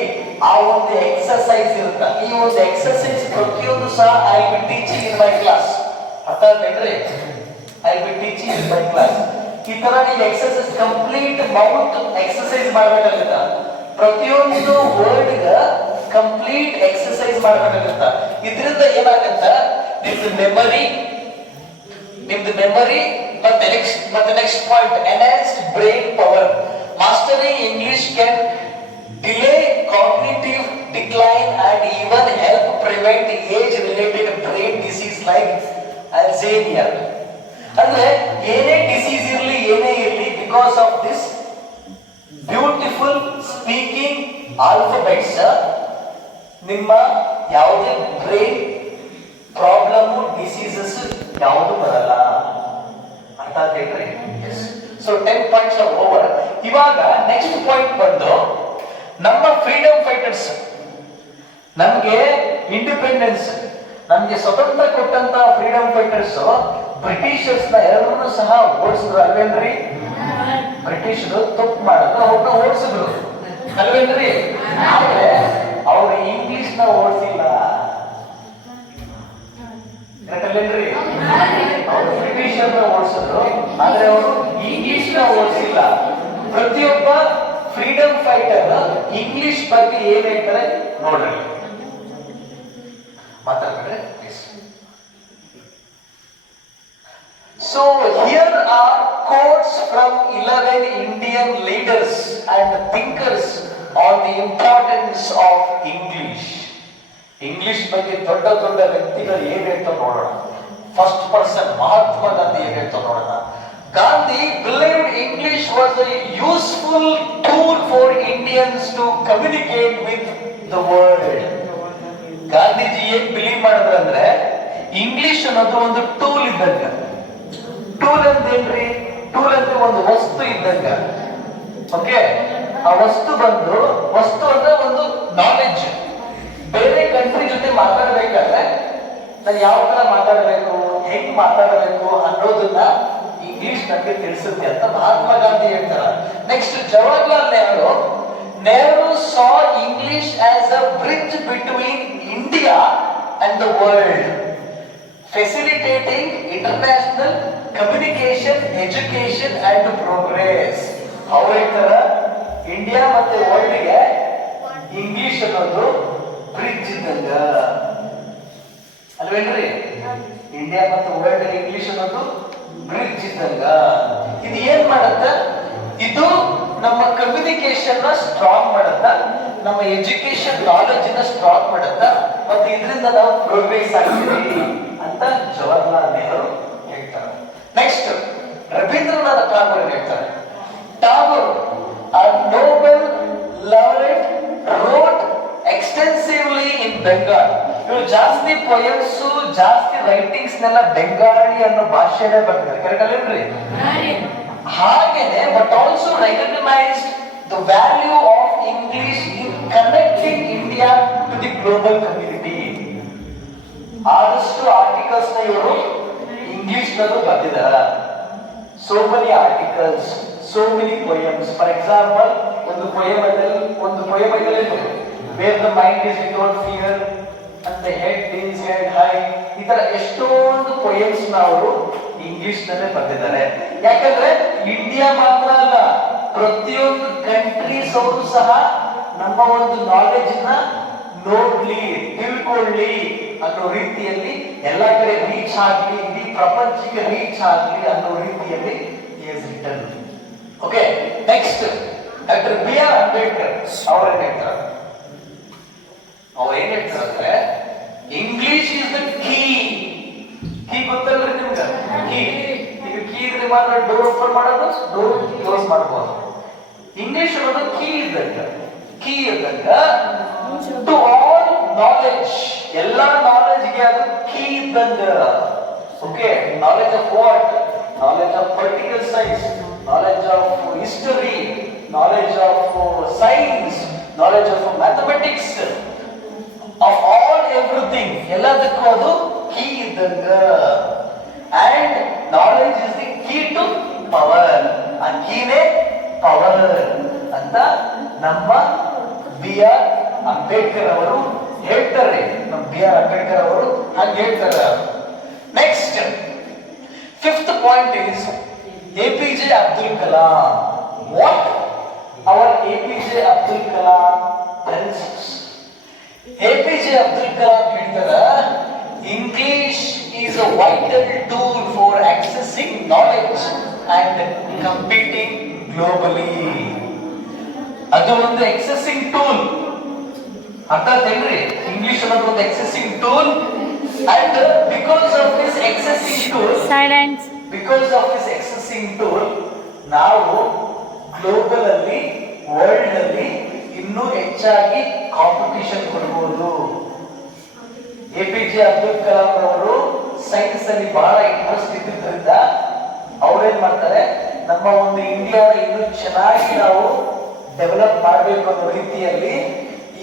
ಆ ಒಂದು ಎಕ್ಸರ್ಸೈಸ್ ಇರುತ್ತೆ. ಈ ಒಂದು ಎಕ್ಸರ್ಸೈಸ್ ಪ್ರತಿಯೊಂದು ಸಹ I be teaching in my class. ಅರ್ಥ ಆಯ್ತೇನ್ರಿ? I be teaching in my class. ಈ ತರ ನೀವು ಎಕ್ಸರ್ಸೈಸ್ ಕಂಪ್ಲೀಟ್ ಮೌತ್ ಎಕ್ಸರ್ಸೈಸ್ ಮಾಡ್ಬೇಕಾಗುತ್ತ. ಪ್ರತಿಯೊಂದು ವರ್ಡ್ ಗ ಕಂಪ್ಲೀಟ್ ಎಕ್ಸರ್ಸೈಸ್ ಮಾಡ್ಬೇಕಾಗುತ್ತ. ಇದರಿಂದ ಏನಾಗತ್ತ, ನಿಮ್ದು ಮೆಮರಿ ಮತ್ತೆ next point, enhanced brain power. Mastering English can delay cognitive decline and even help prevent age related brain disease like Alzheimer. ಅಂದ್ರೆ ಏನೇ ಡಿಸೀಸ್ ಇರಲಿ, ಏನೇ ಇರಲಿ, because of this beautiful speaking alphabets ನಿಮ್ಮ ಯಾವುದೇ ಬ್ರೈನ್ ಪ್ರಾಬ್ಲಮ್ ಡಿಸೀಸಸ್ ಯಾವುದು ಬರಲ್ಲ ಅಂತ ಹೇಳ್ರಿ. So 10 points are over. ಇವಾಗ ನೆಕ್ಸ್ಟ್ ಪಾಯಿಂಟ್ ಬಂದು ನಮ್ಮ ಫ್ರೀಡಮ್ ಫೈಟರ್ಸ್. ನಮ್ಗೆ ಇಂಡಿಪೆಂಡೆನ್ಸ್, ನಮ್ಗೆ ಸ್ವತಂತ್ರ ಕೊಟ್ಟಂತ ಫ್ರೀಡಮ್ ಫೈಟರ್ಸ್ ಬ್ರಿಟಿಷರ್ಸ್ ನ ಎಲ್ಲರನ್ನೂ ಸಹ ಓಡಿಸಿದ್ರು ಅಲ್ವೇನ್ರಿ? ಬ್ರಿಟಿಷರು ತಪ್ಪು ಮಾಡಿದ್ರು, ಅವ್ರನ್ನ ಓಡಿಸಿದ್ರು ಅಲ್ವೇನ್ರಿ? ಆದ್ರೆ ಅವ್ರು ಇಂಗ್ಲಿಷ್ ನ ಓಡಿಸಿಲ್ಲ ಅಲ್ವೇನ್ರಿ? ಅವರು ಬ್ರಿಟಿಷರ್ನ ಓಡಿಸಿದ್ರು, ಆದ್ರೆ ಅವರು ಇಂಗ್ಲಿಷ್ ನ ಓಡಿಸಿಲ್ಲ. ಪ್ರತಿಯೊಬ್ಬ ಫ್ರೀಡಮ್ ಫೈಟರ್ ಇಂಗ್ಲಿಷ್ ಬಗ್ಗೆ ಏನ್ ಹೇಳ್ತಾರೆ ನೋಡ್ರಿ, ಮಾತಾಡ್ಬಿಡ್ರಿ please. So here are quotes from 11 Indian leaders and thinkers on the importance of English. English ಬಗ್ಗೆ ದೊಡ್ಡ ದೊಡ್ಡ ವ್ಯಕ್ತಿಗಳು ಏನ್ ಹೇಳ್ತಾರೆ ನೋಡೋಣ. ಫಸ್ಟ್ ಪರ್ಸನ್ ಮಹಾತ್ಮ ಗಾಂಧಿ ಏನ್ ಹೇಳ್ತಾರೆ ನೋಡೋಣ. Gandhi believed English was a useful tool for Indians to communicate with the world. Gandhiji ಏನ್ ಬಿಲೀವ್ ಮಾಡಿದ್ರು ಅಂದ್ರೆ ಇಂಗ್ಲಿಷ್ ಅನ್ನೋದು ಒಂದು ಟೂಲ್ ಇದ್ದಂಗ. ಟೂಲ್ ಅಂದೇನ್ರಿ? ಟೂಲ್ ಅಂದ್ರೆ ಒಂದು ವಸ್ತು ಇದ್ದಂಗ. ಓಕೆ, ಆ ವಸ್ತು ಅಂದ್ರೆ ಒಂದು ನಾಲೆಡ್ಜ್. ಬೇರೆ ಕಂಟ್ರಿ ಜೊತೆ ಮಾತಾಡ್ಬೇಕಾದ್ರೆ ನಾನು ಯಾವ ತರ ಮಾತಾಡಬೇಕು, ಹೆಂಗ್ ಮಾತಾಡಬೇಕು ಅನ್ನೋದನ್ನ ಇಂಗ್ಲಿಷ್ ನಮಗೆ ತಿಳಿಸುತ್ತೆ ಅಂತ ಮಹಾತ್ಮ ಗಾಂಧಿ ಹೇಳ್ತಾರೆ. Next Jawaharlal Nehru saw English as a bridge between India and the world, facilitating international communication, education and progress. ಅವ್ರು ಹೇಳ್ತಾರೆ ಇಂಡಿಯಾ ಮತ್ತೆ ವರ್ಲ್ಡ್ ಗೆ ಇಂಗ್ಲಿಷ್ ಅನ್ನೋದು ಬ್ರಿಡ್ಜ್ ಇದ್ದಂಗ ಅಲ್ವೇನ್ರಿ? ಇಂಡಿಯಾ ಮತ್ತು ವರ್ಲ್ಡ್ ಗೆ ಇಂಗ್ಲಿಷ್ ಅನ್ನೋದು ಬ್ರಿಡ್ಜ್ ಇದ್ದಂಗ. ಇದು ಏನ್ ಮಾಡತ್ತ? ಇದು ನಮ್ಮ ಕಮ್ಯುನಿಕೇಶನ್ ನ ಸ್ಟ್ರಾಂಗ್ ಮಾಡತ್ತ, ನಮ್ಮ ಎಜುಕೇಶನ್ ನಾಲೆಜ್ ನ ಸ್ಟ್ರಾಂಗ್ ಮಾಡತ್ತ, ಮತ್ತೆ ಇದರಿಂದ ನಾವು ಪ್ರೋಗ್ರೆಸ್ ಆಗ್ತೀವಿ ಅಂತ ಜವಾಹರ್ಲಾಲ್ ನೆಹರು ಹೇಳ್ತಾರೆ. ನೆಕ್ಸ್ಟ್ ರವೀಂದ್ರನಾಥ ಟಾಗೋರ್ ಹೇಳ್ತಾರೆ. Tagore a Nobel laureate wrote extensively in Bengal. ಇವರು ಜಾಸ್ತಿ ಪೊಯಮ್ಸ್, ಜಾಸ್ತಿ ರೈಟಿಂಗ್ಸ್ ನೆಲ್ಲ ಬೆಂಗಾಳಿ ಅನ್ನೋ ಭಾಷೆನೇ ಬರ್ತಾರೆ. ಕರೆಕ್ಟ್ ಅಲ್ಲೇನ್ರಿ? ಹಾಗೇನೆ but also recognised the value of English in connecting India to the global community. ಆದಷ್ಟು ಆರ್ಟಿಕಲ್ಸ್ ನ ಇವರು ಇಂಗ್ಲಿಷ್ ನಲ್ಲೂ ಬರ್ತಿದಾರ. So many articles, so many poems. For example ಒಂದು ಪೊಯಮ್ ಐತಲ್ಲಿ where the mind is without fear and the head is held high. ಈ ತರ ಎಷ್ಟೊಂದು ಪೊಯಮ್ಸ್ ಅವರು ಇಂಗ್ಲಿಷ್ ನಲ್ಲೇ ಬರೆದಿದ್ದಾರೆ. ಯಾಕಂದ್ರೆ ಇಂಡಿಯಾ ಮಾತ್ರ ಅಲ್ಲ, ಪ್ರತಿಯೊಂದು ಕಂಟ್ರೀಸ್ ಅವರು ಸಹ ನಮ್ಮ ಒಂದು ನಾಲೆಜ್ ನ ನೋಡ್ಲಿ, ತಿಳ್ಕೊಳ್ಳಿ ಅನ್ನೋ ರೀತಿಯಲ್ಲಿ ಎಲ್ಲ ಕಡೆ ರೀಚ್ ಆಗ್ಲಿ, ಇಡೀ ಪ್ರಪಂಚಕ್ಕೆ ರೀಚ್ ಆಗ್ಲಿ ಅನ್ನೋ ರೀತಿಯಲ್ಲಿ is written. Okay, next doctor B R Ambedkar ಅವರೇನ್ ಹೇಳ್ತಾರೆ? ಅವ್ರು ಏನ್ ಹೇಳ್ತಾರೆ ಅಂದ್ರೆ English is the key. Key ಗೊತ್ತಲ್ರಿ ನಿಮ್ಗೆ? ಕೀ. ಈಗ ಕೀ ಇದ್ರೆ ಮಾತ್ರ ಡೋರ್ ಓಪನ್ ಮಾಡೋದು, ಡೋರ್ ಕ್ಲೋಸ್ ಮಾಡಬಹುದು. ಇಂಗ್ಲಿಷ್ ಅನ್ನೋದು ಕೀ ಇದ್ದಂಗ. ಕೀ ಇದ್ದಂಗ ಟು ಆಲ್ ನಾಲೆಜ್, ಎಲ್ಲಾ ನಾಲೆಜ್ಗೆ ಅದು ಕೀ ಇದ್ದಂಗ. Okay, knowledge of what? Knowledge of political science, knowledge of history, knowledge of science, knowledge of mathematics, of all everything. ಎಲ್ಲದಕ್ಕೂ ಅದು ಕೀ ಇದ್ದಂಗ. And knowledge is the key to power. ಆ ಕೀನೇ power ಅಂತ ನಮ್ಮ ಬಿ ಆರ್ ಅಂಬೇಡ್ಕರ್ ಅವರು ಹೇಳ್ತಾರೆ. ನಮ್ಮ B R Ambedkar ಅವರು ಹಾಗೆ ಹೇಳ್ತಾರೆ. Next fifth point is APJ Abdul Kalam. What our APJ Abdul Kalam principles? APJ Abdul Kalam ಹೇಳ್ತಾರೆ English is a vital tool for accessing knowledge and competing globally. ಅದು ಒಂದು accessing tool. ಅರ್ಥ ಆಯ್ತೇನ್ರಿ? English ಅನ್ನೋದು ಒಂದು accessing tool. And because of this accessing tool, silence. Because of this accessing tool, ನಾವು global ಅಲ್ಲಿ, world ಅಲ್ಲಿ ಇನ್ನೂ ಹೆಚ್ಚಾಗಿ ಕಾಂಪಿಟಿಷನ್ ಕೊಡಬಹುದು. APJ ಅಬ್ದುಲ್ ಕಲಾಂ ಅವರು ಸೈನ್ಸ್ ಅಲ್ಲಿ ಬಹಳ ಇಂಟ್ರೆಸ್ಟ್ ಇದ್ದಿದ್ದರಿಂದ ಅವ್ರೇನ್ ಮಾಡ್ತಾರೆ, ನಮ್ಮ ಒಂದು ಇಂಡಿಯಾದ ಇನ್ನೂ ಚೆನ್ನಾಗಿ ನಾವು ಡೆವಲಪ್ ಮಾಡಬೇಕು ಅನ್ನೋ ರೀತಿಯಲ್ಲಿ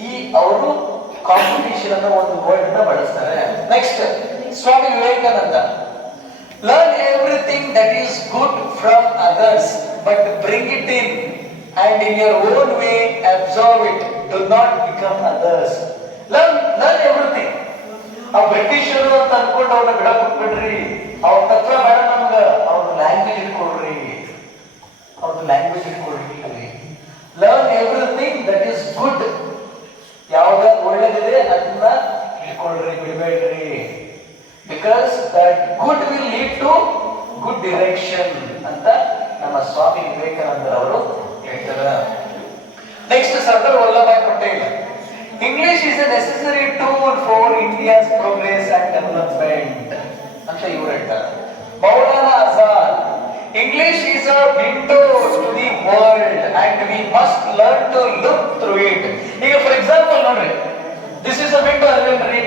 ಈ ಅವರು ಕಾಂಪಿಟಿಷನ್ ಅನ್ನೋ ಒಂದು ವರ್ಡ್ ನ ಬಳಸ್ತಾರೆ. Next Swami Vivekananda, learn everything that is good from others but bring it in and in your own way observe it, do not become others. Learn everything. ಆ ಬ್ರಿಟಿಷರು ಅಂತ ಅನ್ಕೊಂಡು ಅವ್ರನ್ನ ಬಿಡಕ್ ಬಿಟ್ಬಿಡ್ರಿ. ಅವ್ರ ತತ್ವ ಬೇಡ ನಮ್ಗ, ಅವ್ರ ಲ್ಯಾಂಗ್ವೇಜ್ ಇಟ್ಕೊಳ್ರಿ, ಅವ್ರ ಲ್ಯಾಂಗ್ವೇಜ್ ಇಟ್ಕೊಳ್ರಿ. Learn everything that is good. ಯಾವ್ದ ಒಳ್ಳೇದಿದೆ ಅದನ್ನ ಇಟ್ಕೊಳ್ರಿ, ಬಿಡಬೇಡ್ರಿ. Because that good will lead to good direction ಅಂತ ನಮ್ಮ ಸ್ವಾಮಿ ವಿವೇಕಾನಂದರವರು ಹೇಳ್ತಾರೆ. Next Sardar Vallabhbhai Patel, English is a necessary tool for India's progress and development ಅಂತ ಇವ್ರು ಹೇಳ್ತಾರೆ. Maulana Azad, English is a window to the world and we must learn to look through it. ಈಗ for example ನೋಡ್ರಿ, this is a window already.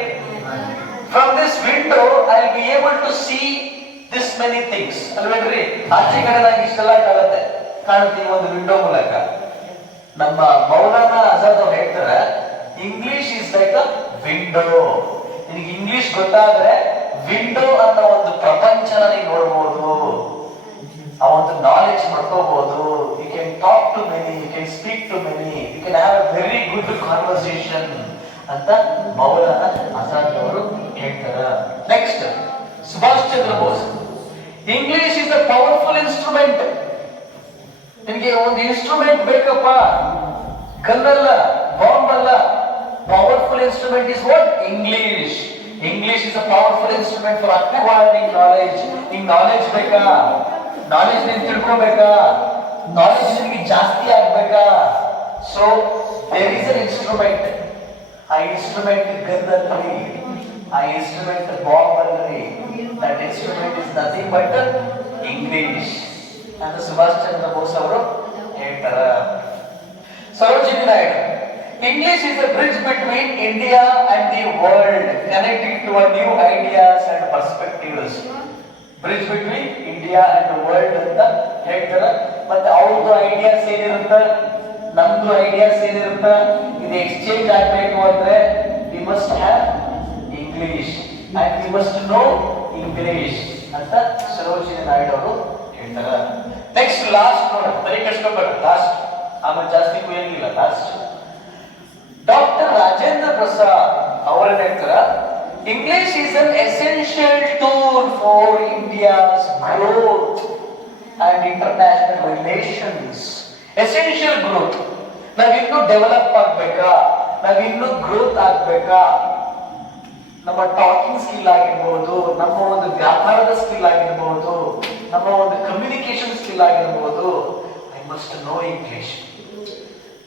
From this window I'll be able to see this many things. already ಆಚೆ ಕಡೆ ನನಗೆ ಇಷ್ಟೆಲ್ಲ ಕಾಣುತ್ತೆ ಒಂದು window ಮೂಲಕ. ನಮ್ಮ ಮೌಲಾನಾ ಆಜಾದ್ ಅವರು ಹೇಳ್ತಾರೆ English is like a window. ನಿನಗೆ ಇಂಗ್ಲಿಷ್ ಗೊತ್ತಾದ್ರೆ ವಿಂಡೋ ಅನ್ನೋ ಒಂದು ಪ್ರಪಂಚನ ನೀನು ನೋಡಬಹುದು, ಆ ಒಂದು ನಾಲೆಜ್ ಮಾಡ್ಕೋಬಹುದು. You can talk to many, you can speak to many, you can have a very good conversation ಅಂತ ಮೌಲಾನಾ ಆಜಾದ್ ಅವರು ಹೇಳ್ತಾರೆ. Next Subhash Chandra Bose, English is a powerful instrument. ನಿನಗೆ ಒಂದು ಇನ್ಸ್ಟ್ರೂಮೆಂಟ್ ಬೇಕಪ್ಪ, ಗನ್ನಲ್ಲ, ಬಾಂಬ್ ಅಲ್ಲ. Powerful instrument is what? English. English is a powerful instrument for acquiring knowledge. ನಿಂಗೆ knowledge ಬೇಕಾ? ನಾಲೆಜ್ ನೀನು ತಿಳ್ಕೋಬೇಕಾ? ನಾಲೆಜ್ ನಿಮಗೆ ಜಾಸ್ತಿ ಆಗ್ಬೇಕಾ? So there is an instrument. ಆ ಇನ್ಸ್ಟ್ರೂಮೆಂಟ್ ಗನ್ನಲ್ಲಿ, ಆ ಇನ್ಸ್ಟ್ರೂಮೆಂಟ್ ಬಾಂಬ್ ಅಲ್ಲಿ. That instrument is nothing but English ಅಂತ ಸುಭಾಷ್ ಚಂದ್ರ ಬೋಸ್ ಅವರು ಹೇಳ್ತಾರೆ. Sarojini Naidu, English is a bridge between India and the world, connecting to a new ideas and perspectives. Bridge between India and the world ಅಂತ ಹೇಳ್ತಾರೆ. ಮತ್ತೆ ಅವ್ರದ್ದು ಐಡಿಯಾಸ್ ಏನಿರುತ್ತೆ, ನಮ್ದು ಐಡಿಯಾಸ್ ಏನಿರುತ್ತೆ, ಇದು ಎಕ್ಸ್ಚೇಂಜ್ ಆಗಬೇಕು ಅಂದ್ರೆ we must have English and we must know English ಅಂತ ಸರೋಜಿನಿ ನಾಯ್ಡು ಅವರು ಹೇಳ್ತಾರೆ. ನೆಕ್ಸ್ಟ್ ಲಾಸ್ಟ್ ನೋಡ, ಬರೀ ಕಷ್ಟ ಲಾಸ್ಟ್, ಆಮೇಲೆ ಜಾಸ್ತಿ ಕುಯ್ಯಂಗಿಲ್ಲ. ಲಾಸ್ಟ್ ಡಾಕ್ಟರ್ ರಾಜೇಂದ್ರ ಪ್ರಸಾದ್ ಅವರೇನ್ ಹೇಳ್ತಾರ, English is an essential tool for India's growth and international relations. Essential growth, ನಾವಿನ್ನೂ ಡೆವಲಪ್ ಆಗ್ಬೇಕಾ, ನಾವಿನ್ನೂ ಗ್ರೋತ್ ಆಗ್ಬೇಕಾ, ನಮ್ಮ ಟಾಕಿಂಗ್ ಸ್ಕಿಲ್ ಆಗಿರ್ಬೋದು, ನಮ್ಮ ಒಂದು ವ್ಯಾಪಾರದ ಸ್ಕಿಲ್ ಆಗಿರ್ಬೋದು, ನಮ್ಮ ಒಂದು ಕಮ್ಯುನಿಕೇಶನ್ ಸ್ಕಿಲ್ ಆಗಿರ್ಬೋದು, I must know English.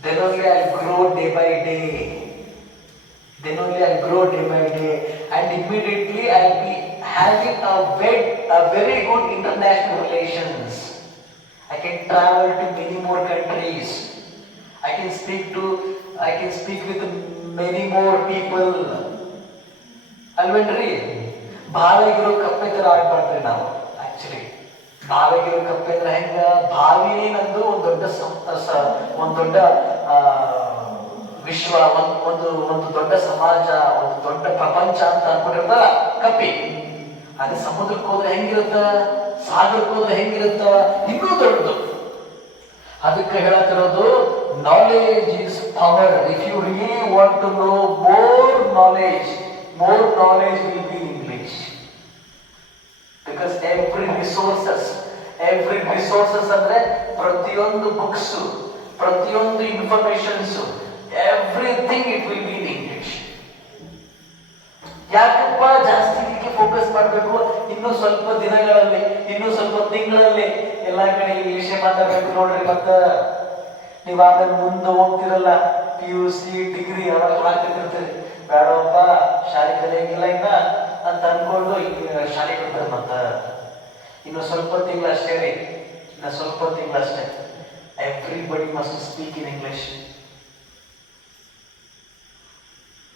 Then only I'll grow day by day. Then only I'll grow day by day, and immediately I'll be having a very good international relations. I can travel to many more countries. I can speak with many more people. ಅಲ್ವೇನ್ರಿ? ಬಾವಿಗಿರೋ ಕಪ್ಪೆ ತರ ಆಗ್ಬಾರ್ದ್ರಿ ನಾವು. Actually ಬಾವಿಗಿರೋ ಕಪ್ಪೆ ಅಂದ್ರೆ ಹೆಂಗ, ಬಾವಿನೇ ನಂದು ಒಂದು ದೊಡ್ಡ ವಿಶ್ವ, ಒಂದು ದೊಡ್ಡ ಸಮಾಜ, ಒಂದು ದೊಡ್ಡ ಪ್ರಪಂಚ ಅಂತ ಅನ್ಕೊಂಡಿರ್ತಾರ ಕಪ್ಪಿ. ಅದೇ ಸಮುದ್ರಕ್ಕೆ ಹೋದ್ರೆ ಹೆಂಗಿರುತ್ತ, ಸಾಗರಕ್ಕೆ ಹೋದ್ರೆ ಹೆಂಗಿರುತ್ತ, ಇನ್ನೂ ದೊಡ್ಡದು. ಅದಕ್ಕೆ ಹೇಳತ್ತಿರೋದು, knowledge is power. If you really want to know more knowledge will be in English. Because every resources ಅಂದ್ರೆ ಪ್ರತಿಯೊಂದು ಬುಕ್ಸ್, ಪ್ರತಿಯೊಂದು informations, everything it will be in English. ಯಾಕಪ್ಪ ಜಾಸ್ತಿ ಇದಕ್ಕೆ ಫೋಕಸ್ ಮಾಡಬೇಕು? ಇನ್ನು ಸ್ವಲ್ಪ ದಿನಗಳಲ್ಲಿ, ಇನ್ನು ಸ್ವಲ್ಪ ತಿಂಗಳಲ್ಲಿ ಎಲ್ಲಾ ಕಡೆ ಇಂಗ್ಲಿಷೇ ಮಾತಾಡ್ಬೇಕು ನೋಡ್ರಿ. ಮತ್ತ ನೀವ್ ಆಮೇಲೆ ಮುಂದೆ ಹೋಗ್ತಿರಲ್ಲ, PUC ಡಿಗ್ರಿ ಅವಾಗ ಹಾಕಿರ್ತೀರಿ, ಬೇಡಪ್ಪ ಶಾಲೆ ಕಲಿಯಂಗಿಲ್ಲ ಇನ್ನ ಅಂತ ಅನ್ಕೊಂಡು ಶಾಲೆ ಕೊಡ್ತಾರೆ. ಮತ್ತ ಇನ್ನು ಸ್ವಲ್ಪ ತಿಂಗಳಷ್ಟೇ ರೀ, ಇನ್ನು ಸ್ವಲ್ಪ ತಿಂಗಳಷ್ಟೇ. Everybody must speak in English.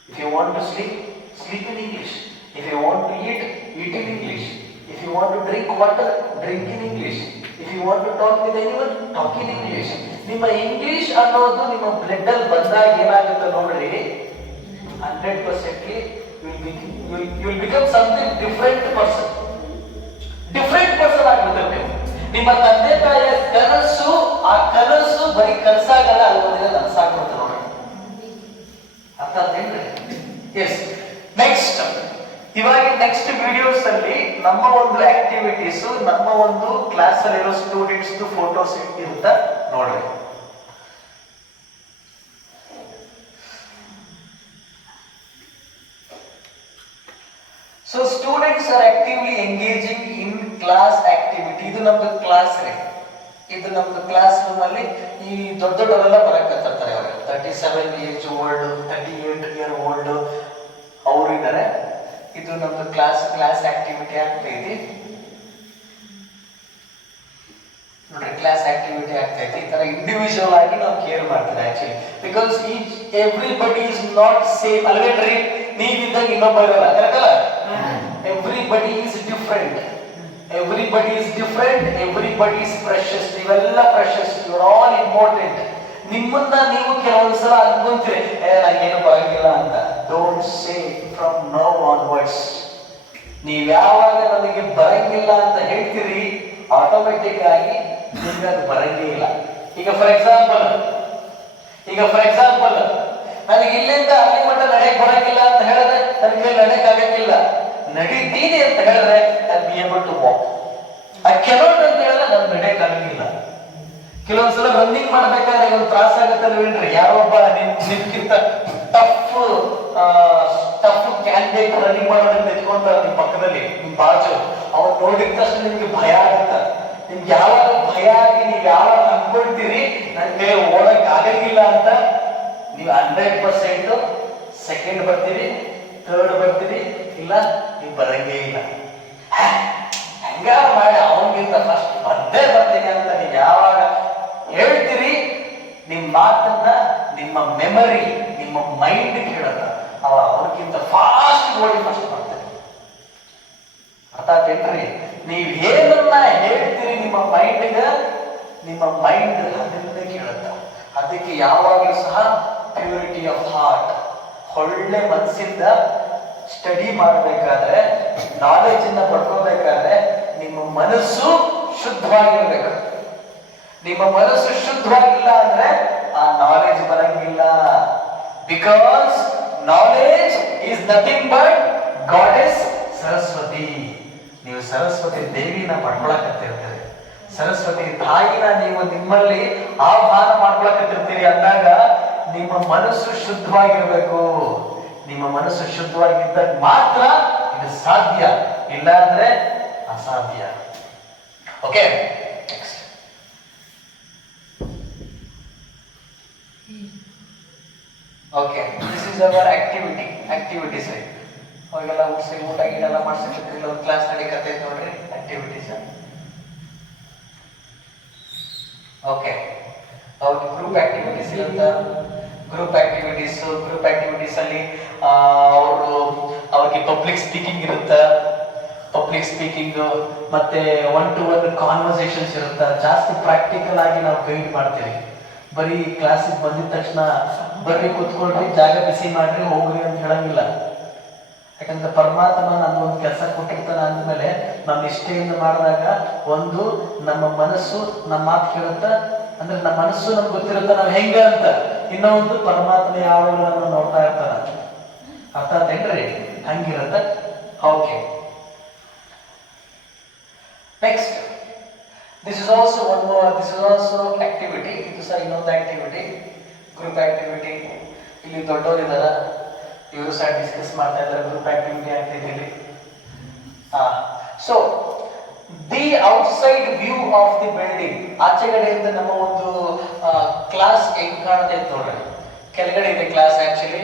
If you want to sleep, sleep in English. If you want to eat, eat in English. If you want to drink water, drink in English. If you want to talk with anyone, talk in English. ನಿಮ್ಮ English ಅನ್ನೋದು ನಿಮ್ಮ blood ಅಲ್ಲಿ ಬಂದಾಗ ಏನಾಗುತ್ತೆ ನೋಡ್ರಿ, 100% you will become something different person ಆಗ್ಬಿಡ್ತಾರೆ ನೀವು. ನಿಮ್ಮ ತಂದೆ ತಾಯಿಯ ಕನಸು, ಆ ಕನಸು ಬರೀ ಕನಸಾಗಲ್ಲ, ಅಲ್ಲೊಂದಿನ ನನಸಾಗ್ಬಿಡುತ್ತೆ ನೋಡ್ರಿ. ಅರ್ಥ ಆಯ್ತೇನ್ರಿ? ಎಸ್. ನೆಕ್ಸ್ಟ್, ಇವಾಗ ನೆಕ್ಸ್ಟ್ ವಿಡಿಯೋಸ್ ಅಲ್ಲಿ ನಮ್ಮ ಒಂದು ಆಕ್ಟಿವಿಟೀಸ್, ನಮ್ಮ ಒಂದು ಕ್ಲಾಸ್ ಅಲ್ಲಿರೋ ಸ್ಟೂಡೆಂಟ್ಸ್ ಫೋಟೋಸ್ ಇರುತ್ತೆ ನೋಡ್ರಿ. So students are actively engaging in class activity. ಇದು ನಮ್ದು ಕ್ಲಾಸ್ ರೀ. ಇದು ನಮ್ದು ಕ್ಲಾಸ್ ರೂಮ್ ಅಲ್ಲಿ ಈ ದೊಡ್ಡವರೆಲ್ಲ ಬರಕತ್ತಿರ್ತಾರೆ. ಅವರು 37 ಏಜ್ ಓಲ್ಡ್, 38 ಇಯರ್ ಓಲ್ಡ್ ಅವರು ಇದ್ದಾರೆ. ಇದು ನಮ್ದು ಕ್ಲಾಸ್ ಆಕ್ಟಿವಿಟಿ ಆಗ್ತಾ ಇದೆ ನೋಡ್ರಿ. ಕ್ಲಾಸ್ ಆಕ್ಟಿವಿಟಿ ಆಗ್ತಾ ಇದೆ. ಈ ತರ ಇಂಡಿವಿಜುವಲ್ ಆಗಿ ನಾವು ಕೇರ್ ಮಾಡ್ತೀವಿ actually. Because everybody is not same ಅಲ್ವೇನ್ರಿ? ನೀವಿದ್ದಾಗ ಇನ್ನೊಬ್ಬ ಇರಲ್ಲ, ಕರೆಕ್ಟ್ ಅಲ್ಲ? Everybody is different. Everybody is precious. ನೀವೆಲ್ಲ precious. You are all important. ನಿಮ್ಮನ್ನ ನೀವು ಕೆಲವೊಂದ್ಸಲ ಅನ್ಕೊಂತೀರಿ, ನನಗೇನು ಬರಂಗಿಲ್ಲ ಅಂತ. Don't say from now onwards. ನೀವ್ ಯಾವಾಗ ನನಗೆ ಬರಂಗಿಲ್ಲ ಅಂತ ಹೇಳ್ತೀರಿ, ಆಟೋಮೆಟಿಕ್ ಆಗಿ ನಿಮ್ಗೆ ಅದು ಬರಂಗೇ ಇಲ್ಲ. ಈಗ ಫಾರ್ ಎಕ್ಸಾಂಪಲ್ ನನಗೆ ಇಲ್ಲಿಂದ ಅಲ್ಲಿ ಮಟ್ಟ ನಡೆಯಕ್ ಬರಂಗಿಲ್ಲ ಅಂತ ಹೇಳಿದ್ರೆ ನನಗೆ ನಡೆಯಕ್ ಆಗಂಗಿಲ್ಲ. ನಡೀತೀನಿ ಅಂತ ಹೇಳಿದ್ರೆ I be able to walk. I cannot ಅಂತ ಹೇಳಿದ್ರೆ ನಾನು ನಡೆಯಕ್ ಆಗಂಗಿಲ್ಲ. ಕೆಲವೊಂದ್ಸಲ ರನ್ನಿಂಗ್ ಮಾಡ್ಬೇಕಾದ್ರೆ ಒಂದು ತ್ರಾಸ ಆಗತ್ತಲ್ವೇನ್ರಿ? ಯಾರೊಬ್ಬ ನಿಮ್ಗಿಂತ ಟಫ್ ಕ್ಯಾಂಡಿಡೇಟ್ ರನ್ನಿಂಗ್ ಮಾಡೋದನ್ನ ಎತ್ಕೊಂತಾರೆ ನಿಮ್ ಪಕ್ಕದಲ್ಲಿ, ನಿಮ್ ಬಾಜು. ಅವ್ರು ನೋಡಿದ ತಕ್ಷಣ ನಿಮ್ಗೆ ಭಯ ಆಗುತ್ತ. ನಿಮ್ಗೆ ಯಾವಾಗ ಭಯ ಆಗಿ ನೀವ್ ಯಾವಾಗ ಅನ್ಕೊಳ್ತೀರಿ ನನ್ಗೆ ಓಡಕ್ ಆಗಂಗಿಲ್ಲ ಅಂತ, ನೀವು 100% ಸೆಕೆಂಡ್ ಬರ್ತೀರಿ, ಥರ್ಡ್ ಬರ್ತೀರಿ, ಇಲ್ಲ ನೀವು ಬರಂಗೇ ಇಲ್ಲ. ಹಂಗ ಮಾಡಿ ಅವನಿಗಿಂತ ಫಸ್ಟ್ ಬಂದೇ ಬರ್ತೀನಿ ಅಂತ ನೀವು ಯಾವಾಗ ಹೇಳ್ತೀರಿ, ನಿಮ್ಮ ಮಾತನ್ನ ನಿಮ್ಮ ಮೆಮರಿ, ನಿಮ್ಮ ಮೈಂಡ್ ಕೇಳತ್ತ, ಅವ್ರಿಗಿಂತ ಫಾಸ್ಟ್ ಓಡಿ ಫಸ್ಟ್ ಮಾಡ್ತಾರೆ. ಅರ್ಥ ಆಯ್ತೇನ್ರಿ? ನೀವ್ ಏನನ್ನ ಹೇಳ್ತೀರಿ ನಿಮ್ಮ ಮೈಂಡ್ಗೆ, ನಿಮ್ಮ ಮೈಂಡ್ ಅದನ್ನೇ ಕೇಳುತ್ತ. ಅದಕ್ಕೆ ಯಾವಾಗಲೂ ಸಹ ಪ್ಯೂರಿಟಿ ಆಫ್ ಹಾರ್ಟ್, ಒಳ್ಳೆ ಮನಸ್ಸಿಂದ ಸ್ಟಡಿ ಮಾಡಬೇಕಾದ್ರೆ, ನಾಲೆಜ್ ಅನ್ನ ಪಡ್ಕೋಬೇಕಾದ್ರೆ ನಿಮ್ಮ ಮನಸ್ಸು ಶುದ್ಧವಾಗಿರ್ಬೇಕು. ನಿಮ್ಮ ಮನಸ್ಸು ಶುದ್ಧವಾಗಿಲ್ಲ ಅಂದ್ರೆ ಆ ನಾಲೆಜ್ ಬರಂಗಿಲ್ಲ. Because knowledge is nothing but goddess Saraswati. ನೀವು ಸರಸ್ವತಿ ದೇವಿನ ಪಡ್ಕೊಳಕತ್ತಿರ್ತೀರಿ, ಸರಸ್ವತಿ ತಾಯಿನ ನೀವು ನಿಮ್ಮಲ್ಲಿ ಆಹ್ವಾನ ಮಾಡ್ಕೊಳಕತ್ತಿರ್ತೀರಿ ಅಂದಾಗ ನಿಮ್ಮ ಮನಸ್ಸು ಶುದ್ಧವಾಗಿರ್ಬೇಕು. ನಿಮ್ಮ ಮನಸ್ಸು ಶುದ್ಧವಾಗಿದ್ದಾಗ ಮಾತ್ರ ಇದು ಸಾಧ್ಯ, ಇಲ್ಲ ಅಂದ್ರೆ ಅಸಾಧ್ಯ. Okay, next. Okay, this is hour activities. ಅವಾಗೆಲ್ಲ ಊಟ ಗೀಡೆಲ್ಲ ಮಾಡ್ಸಿರ್ತೀವಿ, ಒಂದು ಕ್ಲಾಸ್ ನಡೀಕತ್ತೈತೆ ನೋಡ್ರಿ, ಆಕ್ಟಿವಿಟೀಸ್. ಓಕೆ, ಅವ್ರಿಗೆ ಗ್ರೂಪ್ ಆಕ್ಟಿವಿಟೀಸ್ ಇರುತ್ತ. ಗ್ರೂಪ್ ಆಕ್ಟಿವಿಟೀಸ್ ಅಲ್ಲಿ ಅವ್ರಿಗೆ ಪಬ್ಲಿಕ್ ಸ್ಪೀಕಿಂಗ್ ಇರುತ್ತೆ. ಪಬ್ಲಿಕ್ ಸ್ಪೀಕಿಂಗ್ ಮತ್ತೆ 1-to-1 ಕಾನ್ವರ್ಸೇಷನ್ಸ್ ಇರುತ್ತೆ. ಜಾಸ್ತಿ ಪ್ರಾಕ್ಟಿಕಲ್ ಆಗಿ ನಾವು ಗೈಡ್ ಮಾಡ್ತೀವಿ. ಬರೀ ಕ್ಲಾಸಿಗೆ ಬಂದಿದ ತಕ್ಷಣ ಬರ್ರಿ ಕೂತ್ಕೊಳ್ರಿ, ಜಾಗ ಬಿಸಿ ಮಾಡ್ರಿ, ಹೋಗ್ರಿ ಅಂತ ಹೇಳಂಗಿಲ್ಲ. ಯಾಕಂದ್ರೆ ಪರಮಾತ್ಮ ನಮ್ಗೊಂದು ಕೆಲಸ ಕೊಟ್ಟಿರ್ತಾನೆ ಅಂದ್ಮೇಲೆ ನಾವು ನಿಷ್ಠೆಯಿಂದ ಮಾಡಿದಾಗ ಒಂದು ನಮ್ಮ ಮನಸ್ಸು ನಮ್ಮ ಮಾತು ಕೇಳುತ್ತ, ಅಂದ್ರೆ ನಮ್ಮ ಮನಸ್ಸು ನಮ್ಗೆ ಗೊತ್ತಿರುತ್ತೆ ನಾವು ಹೆಂಗ ಅಂತ. ಇನ್ನೊಂದು ಪರಮಾತ್ಮ ಯಾವಾಗಲೂ ನಮ್ಮ ನೋಡ್ತಾ ಇರ್ತಾನ. ಅರ್ಥ ಆತೇನ್ರಿ? ಹಂಗಿರತ್ತ. Okay, next. This is also activity. ಇದು ಸಹ ಇನ್ನೊಂದು ಆಕ್ಟಿವಿಟಿ, ಗ್ರೂಪ್ ಆಕ್ಟಿವಿಟಿ. ಇಲ್ಲಿ ದೊಡ್ಡವರು ಇದಾರ, ಇವರು ಸಹ ಡಿಸ್ಕಸ್ ಮಾಡ್ತಾ ಇದ್ದಾರೆ. ಗ್ರೂಪ್ ಆಕ್ಟಿವಿಟಿ ಆಗ್ತಿದೆ. So the outside view of the building. ಆಚೆಗಡೆಯಿಂದ ನಮ್ಮ ಒಂದು ಕ್ಲಾಸ್ ಹೆಂಗ್ ಕಾಣ್ತೈತೆ ನೋಡ್ರಿ. ಕೆಳಗಡೆ ಇದೆ ಕ್ಲಾಸ್. ಆಕ್ಚುಲಿ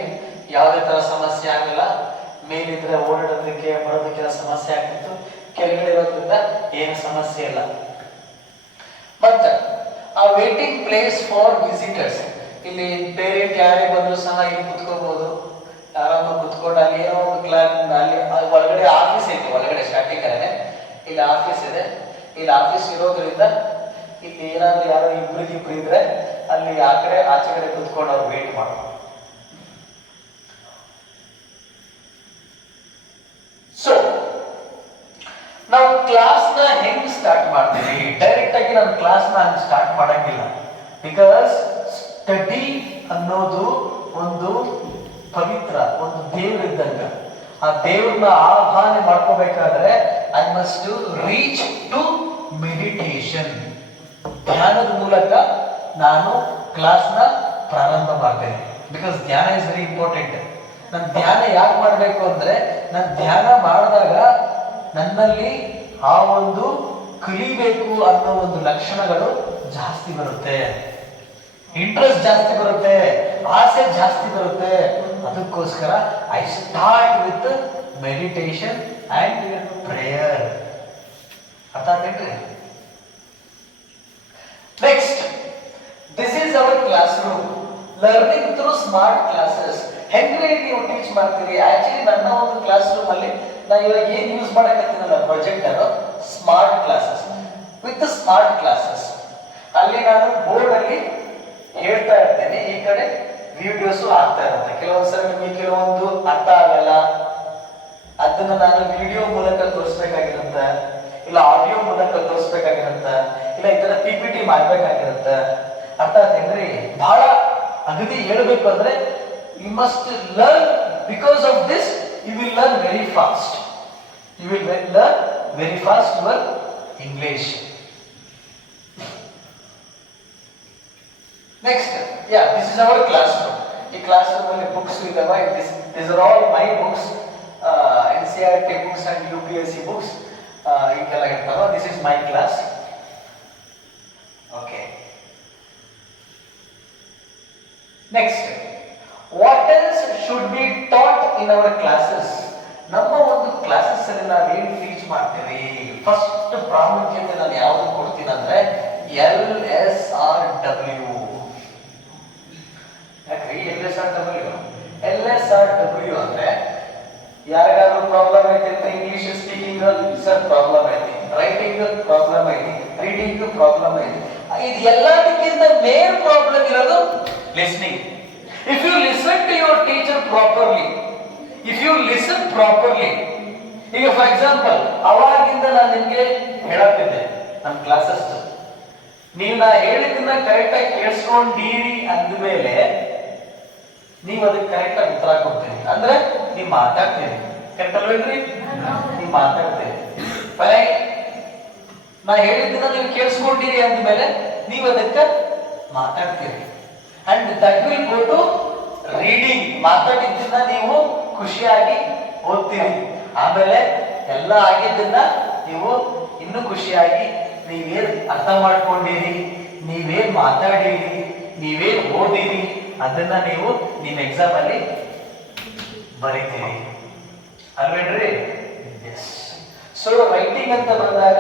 ಯಾವುದೇ ತರ ಸಮಸ್ಯೆ ಆಗಲ್ಲ. ಮೇಲಿದ್ರೆ ಓಡಾಡೋದಕ್ಕೆ ಬರೋದಕ್ಕೆಲ್ಲ ಸಮಸ್ಯೆ ಆಗ್ತಿತ್ತು. ಕೆಳಗಡೆ ಇರೋದ್ರಿಂದ ಏನು ಸಮಸ್ಯೆ ಇಲ್ಲ. ಮತ್ತೆ ಆ ವೇಟಿಂಗ್ ಪ್ಲೇಸ್ ಫಾರ್ ವಿಸಿಟರ್ಸ್. ಇಲ್ಲಿ ಬೇರೆ ಯಾರೇ ಬಂದ್ರು ಸಹ ಇಲ್ಲಿ ಕುತ್ಕೋಬಹುದು, ಆರಾಮ ಕುತ್ಕೊಂಡು. ಅಲ್ಲಿ ಏನೋ ಒಂದು ಕ್ಲಾಸ್, ಅಲ್ಲಿ ಒಳಗಡೆ ಆಫೀಸ್ ಐತಿ. ಒಳಗಡೆ ಸ್ಟಾರ್ಟಿಂಗ್ ಅಲ್ಲೇ ಇಲ್ಲಿ ಆಫೀಸ್ ಇದೆ. ಇಲ್ಲಿ ಆಫೀಸ್ ಇರೋದ್ರಿಂದ ಇಲ್ಲಿ ಏನಾದ್ರು ಯಾರೋ ಇಬ್ರು ಇದ್ರೆ ಅಲ್ಲಿ ಆ ಕಡೆ ಆಚೆ ಕಡೆ ಕುತ್ಕೊಂಡು ಅವ್ರು ವೇಟ್ ಮಾಡ್ತಾರೆ. ಸೊ ನಾವು ಕ್ಲಾಸ್ ನ ಹೆಂಗ್ ಸ್ಟಾರ್ಟ್ ಮಾಡ್ತೀವಿ? ಡೈರೆಕ್ಟ್ ಆಗಿ ನಾನು ಕ್ಲಾಸ್ ನ ಹಂಗೆ ಸ್ಟಾರ್ಟ್ ಮಾಡಂಗಿಲ್ಲ. ಬಿಕಾಸ್ ಸ್ಟಡಿ ಅನ್ನೋದು ಒಂದು ಪವಿತ್ರ, ಒಂದು ದೇವರಿದ್ದಂಗ. ಆ ದೇವ್ರನ್ನ ಆಹ್ವಾನ ಮಾಡ್ಕೋಬೇಕಾದ್ರೆ I must reach to meditation. ಧ್ಯಾನದ ಮೂಲಕ ನಾನು ಕ್ಲಾಸ್ನ ಪ್ರಾರಂಭ ಮಾಡ್ತೇನೆ. ಬಿಕಾಸ್ ಧ್ಯಾನ ಇಸ್ ವೆರಿ ಇಂಪಾರ್ಟೆಂಟ್. ನಾನು ಧ್ಯಾನ ಯಾಕೆ ಮಾಡಬೇಕು ಅಂದ್ರೆ, ನಾನು ಧ್ಯಾನ ಮಾಡಿದಾಗ ನನ್ನಲ್ಲಿ ಆ ಒಂದು ಕಲಿಬೇಕು ಅನ್ನೋ ಒಂದು ಲಕ್ಷಣಗಳು ಜಾಸ್ತಿ ಬರುತ್ತೆ, ಇಂಟ್ರೆಸ್ಟ್ ಜಾಸ್ತಿ ಬರುತ್ತೆ, ಆಸೆ ಜಾಸ್ತಿ ಬರುತ್ತೆ. ಅದಕ್ಕೋಸ್ಕರ I start with meditation and prayer. ಅರ್ಥ ಆಯ್ತೇನ್ರಿ? Next, this is our class room. Learning through smart classes. ಹೆಂಗ್ರೆ ನೀವು ಟೀಚ್ ಮಾಡ್ತೀರಿ? ಆಕ್ಚುಲಿ ನನ್ನ ಒಂದು ಕ್ಲಾಸ್ ರೂಮ್ ಅಲ್ಲಿ ನಾನು ಇವಾಗ ಏನ್ ಯೂಸ್ ಮಾಡಕತ್ತೀನಲ್ಲ projector, smart classes. With smart classes ಅಲ್ಲಿ ನಾನು ಬೋರ್ಡ್ ಅಲ್ಲಿ ಹೇಳ್ತಾ ಇರ್ತೇನೆ, ಈ ಕಡೆ ವಿಡಿಯೋಸ್ ಆಗ್ತಾ ಇರುತ್ತೆ. ಕೆಲವೊಂದ್ಸಲ ನಿಮಗೆ ಕೆಲವೊಂದು ಅರ್ಥ ಆಗಲ್ಲ, ಅದನ್ನ ನಾನು ವಿಡಿಯೋ ಮೂಲಕ ತೋರಿಸ್ಬೇಕಾಗಿರುತ್ತ, ಇಲ್ಲ ಆಡಿಯೋ ಮೂಲಕ ತೋರಿಸ್ಬೇಕಾಗಿರುತ್ತ, ಇಲ್ಲ ಈ ತರ PPT ಮಾಡ್ಬೇಕಾಗಿರುತ್ತ. ಅರ್ಥ ಆಯ್ತೇನ್ರಿ? ಬಹಳ ಅಗದಿ ಹೇಳ್ಬೇಕು ಅಂದ್ರೆ you must learn. Because of this you will learn very fast. You will learn very fast your English. Next, this is our class room. ಈ ಕ್ಲಾಸ್ ರೂಮ್ ಅಲ್ಲಿ ಬುಕ್ಸ್ ಇದಾವೆ. This are all my books, NCERT books and UPSC books ಹೀಗೆಲ್ಲ ಇರ್ತಾವ. This is my class. Okay, next, what else should be taught in our classes. ನಮ್ಮ ಒಂದು classes ಅಲ್ಲಿ ನಾವು ಏನು ಟೀಚ್ ಮಾಡ್ತೀವಿ, ಫಸ್ಟ್ ಪ್ರಾಮುಖ್ಯತೆ ನಾನು ಯಾವ್ದು ಕೊಡ್ತೀನಿ ಅಂದ್ರೆ LSRW. ಯಾಕ್ರಿ LSRW ಅಂದ್ರೆ ಯಾರಿಗಾದ್ರೂ ಪ್ರಾಬ್ಲಮ್ ಐತಿ ಅಂತ ಇಂಗ್ಲಿಷ್ ಸ್ಪೀಕಿಂಗ್ ಸರ್ ಪ್ರಾಬ್ಲಮ್ ಐತಿ, ರೈಟಿಂಗ್ ಪ್ರಾಬ್ಲಮ್ ಐತಿ, ರೀಡಿಂಗ್ ಪ್ರಾಬ್ಲಮ್ ಐತಿ. ಇದು ಎಲ್ಲದಕ್ಕಿಂತ ಮೇನ್ ಪ್ರಾಬ್ಲಮ್ ಇರೋದು listening. If you listen to your teacher properly, if you listen properly, ಈಗ ಫಾರ್ ಎಕ್ಸಾಂಪಲ್ ಅವಾಗಿಂದ ನಾನು ನಿಮ್ಗೆ ಹೇಳತ್ತಿದ್ದೆ ನಮ್ಮ ಕ್ಲಾಸಸ್, ನೀವು ನಾ ಹೇಳಿದ್ದನ್ನ ಕರೆಕ್ಟ್ ಆಗಿ ಕೇಳಿಸ್ಕೊಂಡಿರಿ ಅಂದ್ಮೇಲೆ ನೀವು ಅದಕ್ಕೆ ಕರೆಕ್ಟ್ ಆಗಿ ಉತ್ತರ ಕೊಡ್ತೀರಿ ಅಂದ್ರೆ ನೀವು ಮಾತಾಡ್ತೀರಿ. ಕರೆಕ್ಟ್ ಅಲ್ವೇನ್ರಿ? ನೀವು ಮಾತಾಡ್ತೀರಿ. ನಾ ಹೇಳಿದ್ದನ್ನ ನೀವು ಕೇಳಿಸ್ಕೊಂಡಿರಿ ಅಂದ್ಮೇಲೆ ನೀವು ಅದಕ್ಕೆ ಮಾತಾಡ್ತೀರಿ. And that will go to reading. ಮಾತಾಡಿದ್ದನ್ನ ನೀವು ಖುಷಿಯಾಗಿ ಓದ್ತೀರಿ. ಆಮೇಲೆ ಎಲ್ಲ ಆಗಿದ್ದನ್ನ ನೀವು ಇನ್ನೂ ಖುಷಿಯಾಗಿ ನೀವೇನ್ ಅರ್ಥ ಮಾಡ್ಕೊಂಡಿರಿ, ನೀವೇನ್ ಮಾತಾಡಿರಿ, ನೀವೇನ್ ಓದಿರಿ ಅದನ್ನ ನೀವು ನಿಮ್ಮ ಎಕ್ಸಾಮ್ ಅಲ್ಲಿ ಬರೀತೀರಿ ಅಲ್ವೇನ್ರಿ? ಎಸ್. ಸೊ ರೈಟಿಂಗ್ ಅಂತ ಬಂದಾಗ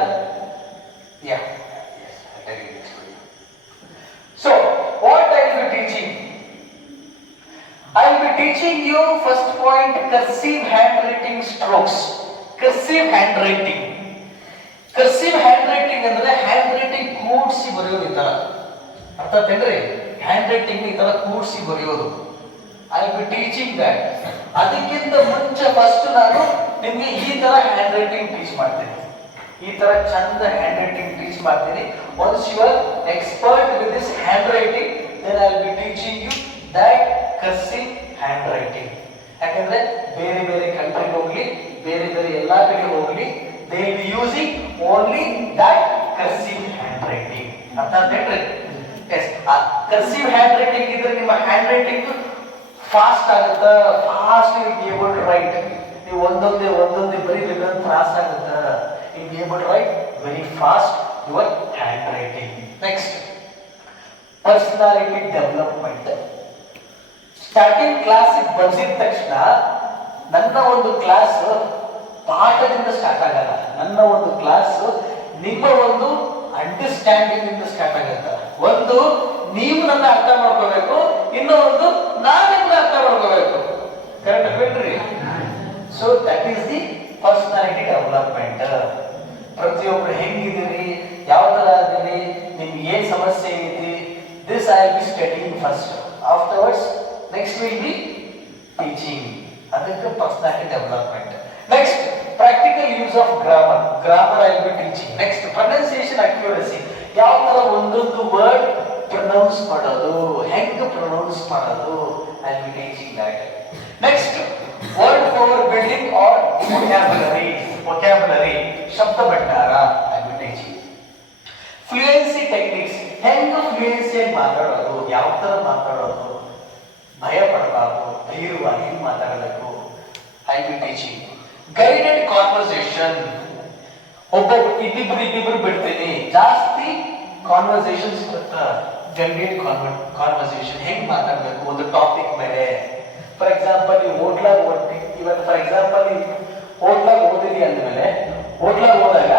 so what I will be teaching? I will be teaching you first point cursive handwriting strokes. Cursive handwriting. Cursive handwriting ಅಂದ್ರೆ ಹ್ಯಾಂಡ್ ರೈಟಿಂಗ್ ಕೂಡಿಸಿ ಬರೆಯೋದು ಈ ತರ. ಅರ್ಥ ಆಯ್ತೇನ್ರಿ? ಹ್ಯಾಂಡ್ ರೈಟಿಂಗ್ ಈ ತರ ಕೂಡಿಸಿ ಬರೆಯೋದು. I will be teaching that. ಅದಕ್ಕಿಂತ ಮುಂಚೆ ಫಸ್ಟ್ ನಾನು ನಿಮ್ಗೆ ಈ ತರ ಹ್ಯಾಂಡ್ ರೈಟಿಂಗ್ ಟೀಚ್ ಮಾಡ್ತೀನಿ. ಈ ತರ ಚಂದ ಹ್ಯಾಂಡ್ ರೈಟಿಂಗ್ ಟೀಚ್ ಮಾಡ್ತೀನಿ. Once you are expert with this handwriting then I will be teaching you that cursive handwriting. ಯಾಕಂದ್ರೆ ಬೇರೆ ಬೇರೆ ಕಂಟ್ರಿಗೆ ಹೋಗ್ಲಿ, ಬೇರೆ ಬೇರೆ ಎಲ್ಲಾ ಕಡೆ ಹೋಗ್ಲಿ, they will be using only that cursive handwriting. ಅರ್ಥ ಆಯ್ತೇನ್ರಿ? ಎಸ್. ಆ ಕರ್ಸಿವ್ ಹ್ಯಾಂಡ್ ರೈಟಿಂಗ್ ಇದ್ರೆ ನಿಮ್ಮ ಹ್ಯಾಂಡ್ ರೈಟಿಂಗ್ ಫಾಸ್ಟ್ ಆಗುತ್ತ. Fast you be able to write. ನೀವು ಒಂದೊಂದೇ ಬರೀಬೇಕಂದ್ರೆ ಫಾಸ್ಟ್ ಆಗುತ್ತ. You be able to write very fast your handwriting. Next, personality development. Starting class ಬಂದಿದ ತಕ್ಷಣ ನನ್ನ ಒಂದು ಕ್ಲಾಸ್ ಪಾಠದಿಂದ ಸ್ಟಾರ್ಟ್ ಆಗಲ್ಲ. ನನ್ನ ಒಂದು ಕ್ಲಾಸ್ ನಿಮ್ಮ ಒಂದು ಅಂಡರ್ಸ್ಟ್ಯಾಂಡಿಂಗ್ ಇಂದ ಸ್ಟಾರ್ಟ್ ಆಗುತ್ತೆ. ಒಂದು ನೀವು ನನ್ನ ಅರ್ಥ ಮಾಡ್ಕೋಬೇಕು, ಇನ್ನೊಂದು ನಾನು ನಿಮ್ಮನ್ನ ಅರ್ಥ ಮಾಡ್ಕೋಬೇಕು. ಕರೆಕ್ಟ್ ಅಲ್ವೇನ್ರಿ? So that is the personality development. ಪ್ರತಿಯೊಬ್ರು ಹೆಂಗಿದ್ದೀರಿ, ಯಾವ ತರ ಇದ್ದೀರಿ, ನಿಮ್ಗೆ ಏನ್ ಸಮಸ್ಯೆ ಐತಿ, this I will be studying first. Afterwards next will be teaching. ಅದಕ್ಕೆ personality development. Next, practical use of grammar. Grammar I will be teaching. Next, pronunciation accuracy. ಯಾವ ತರ ಒಂದೊಂದು ವರ್ಡ್ ಪ್ರೊನೌನ್ಸ್ ಮಾಡೋದು, ಹೆಂಗೆ ಪ್ರೊನೌನ್ಸ್ ಮಾಡೋದು, I will be teaching that. Next, word power building or vocabulary ಶಬ್ದ ಭಂಡಾರ I will be teaching. Fluency techniques. ಹೆಂಗೆ ಫ್ಲೂಯೆನ್ಸಿಯಾಗಿ ಮಾತಾಡೋದು, ಯಾವ ತರ ಮಾತಾಡೋದು, ಭಯ ಪಡಬಾರ್ದು, ಧೈರ್ಯವಾಗಿ ಮಾತಾಡಬೇಕು. I will teaching. Guided conversation. ಇಬ್ಬಿಬ್ರು ಬಿಡ್ತೀನಿ, ಜಾಸ್ತಿ ಕಾನ್ವರ್ಸೇಷನ್ಸ್ ಇರುತ್ತೆ. ಗೈಡೆಡ್ ಕಾನ್ವರ್ಸೇಷನ್ ಹೆಂಗ್ ಮಾತಾಡಬೇಕು ಒಂದು ಟಾಪಿಕ್ ಮೇಲೆ. ಫಾರ್ ಎಕ್ಸಾಂಪಲ್, ನೀವು ಹೋಟ್ಲಾಗ ಓದ್ತೀವಿ. ಇವತ್ತು ಫಾರ್ ಎಕ್ಸಾಂಪಲ್ ನೀವು ಹೋಟ್ಲಾಗ ಓದಿರಿ ಅಂದ್ಮೇಲೆ, ಹೋಟ್ಲಾಗ ಹೋದಾಗ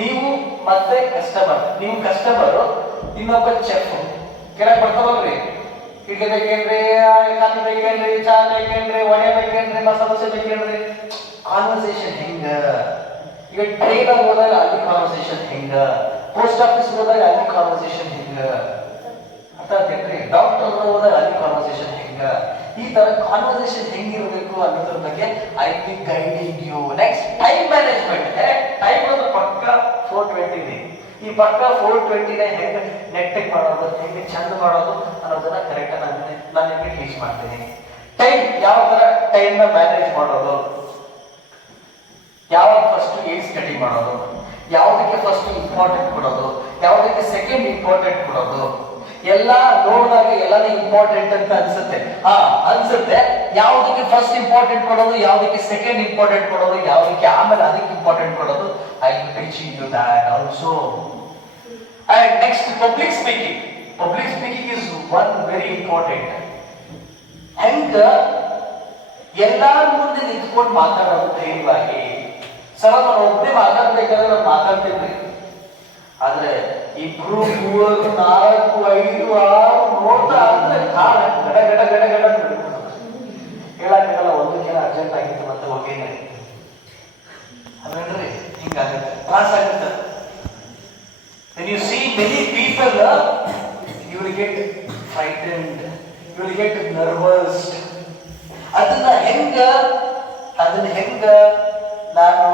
ನೀವು ಮತ್ತೆ ಕಸ್ಟಮರ್, ನೀವು ಕಸ್ಟಮರ್, ಇನ್ನೊಬ್ಬ ಚೆಫ್ ಕೆಳಗೆ ಬರ್ತಾರಲ್ರಿ. ಇಡ್ಲಿ ಬೇಕೇನ್ರಿ, ಕಾಫಿ ಬೇಕೇನ್ರಿ, ಚಾ ಬೇಕೇನ್ರಿ, ವಡೆ ಬೇಕೇನ್ರಿ, ಮಸಾಲೆ ದೋಸೆ ಬೇಕೇನ್ರಿ. ಕಾನ್ವರ್ಸೇಷನ್ ಹೆಂಗ? ಈಗ ಟ್ರೈನ್ ಹೋದಾಗ ಅಲ್ಲಿ ಕಾನ್ವರ್ಸೇಷನ್ ಹೆಂಗ, ಪೋಸ್ಟ್ ಆಫೀಸ್ ಹೋದಾಗ ಅಲ್ಲಿ ಕಾನ್ವರ್ಸೇಷನ್ ಹೆಂಗ, ಅರ್ಥ ಆಗ್ತೇನ್ರಿ? ಡಾಕ್ಟರ್ ಹೋದಾಗ ಅಲ್ಲಿ ಕಾನ್ವರ್ಸೇಷನ್ ಹೆಂಗ, ಈ ತರ ಕಾನ್ವರ್ಸೇಷನ್ ಹೆಂಗಿರ್ಬೇಕು ಅನ್ನೋದ್ರ ಬಗ್ಗೆ I be guiding you. Next, time management. Time ಅಂದ್ರೆ ಪಕ್ಕ 420 ಇದೆ. ಈ ಪಕ್ಕ 420ನ ಹೆಂಗೆ ನೆಟ್ಟಿಗೆ ಮಾಡೋದು, ಹೆಂಗೆ ಚಂದ ಮಾಡೋದು ಅನ್ನೋದನ್ನ ಕರೆಕ್ಟ್ ನಾನು ನಿಮಗೆ ಟೀಚ್ ಮಾಡ್ತೀನಿ. ಟೈಮ್, ಯಾವ ತರ ಟೈಮ್ ನ ಮ್ಯಾನೇಜ್ ಮಾಡೋದು, ಯಾವಾಗ ಫಸ್ಟ್ ಏನ್ ಸ್ಟಡಿ ಮಾಡೋದು, ಯಾವುದಕ್ಕೆ ಫಸ್ಟ್ ಇಂಪಾರ್ಟೆಂಟ್ ಕೊಡೋದು, ಯಾವುದಕ್ಕೆ ಸೆಕೆಂಡ್ ಇಂಪಾರ್ಟೆಂಟ್ ಕೊಡೋದು. ಎಲ್ಲ ನೋಡಿದಾಗ ಎಲ್ಲಾನು ಇಂಪಾರ್ಟೆಂಟ್ ಅಂತ ಅನ್ಸುತ್ತೆ. ಅನ್ಸುತ್ತೆ. ಯಾವುದಕ್ಕೆ ಫಸ್ಟ್ ಇಂಪಾರ್ಟೆಂಟ್ ಕೊಡೋದು, ಯಾವುದಕ್ಕೆ ಸೆಕೆಂಡ್ ಇಂಪಾರ್ಟೆಂಟ್ ಕೊಡೋದು, ಯಾವುದಕ್ಕೆ ಆಮೇಲೆ ಅದಕ್ಕೆ ಇಂಪಾರ್ಟೆಂಟ್ ಕೊಡೋದು, I will teaching you that also. And next, public speaking. Public speaking is one very important. ಹೆಂಗ ಎಲ್ಲಾರ ಮುಂದೆ ನಿಂತ್ಕೊಂಡು ಮಾತಾಡೋದು ಧೈರ್ಯವಾಗಿ. ಸಲ ಒಬ್ಬನೇ ಮಾತಾಡ್ಬೇಕಾದ್ರೆ ನಾವು ಮಾತಾಡ್ತಿದ್ವಿ. ಆದ್ರೆ ಇಬ್ರು, ಮೂವರು, 4, 5, 6 ನೋಡ್ತಾ ಅಂದ್ರೆ ಕಾಲ ಗಡ ಗಡ ಗಡ ಗಡ ಹೇಳಕ್ಕಾಗಲ್ಲ. ಒಂದಕ್ಕೆಲ್ಲ ಅರ್ಜೆಂಟ್ ಆಗಿತ್ತು ಮತ್ತೆ ಹೋಗೇನೆ ಅದ್ರಿ ಹಿಂಗಾಗತ್ತೆ, ತ್ರಾಸ ಆಗುತ್ತೆ. When you see many people, you will get frightened, you will get nervous. ಅದನ್ನ ಹೆಂಗ ನಾನು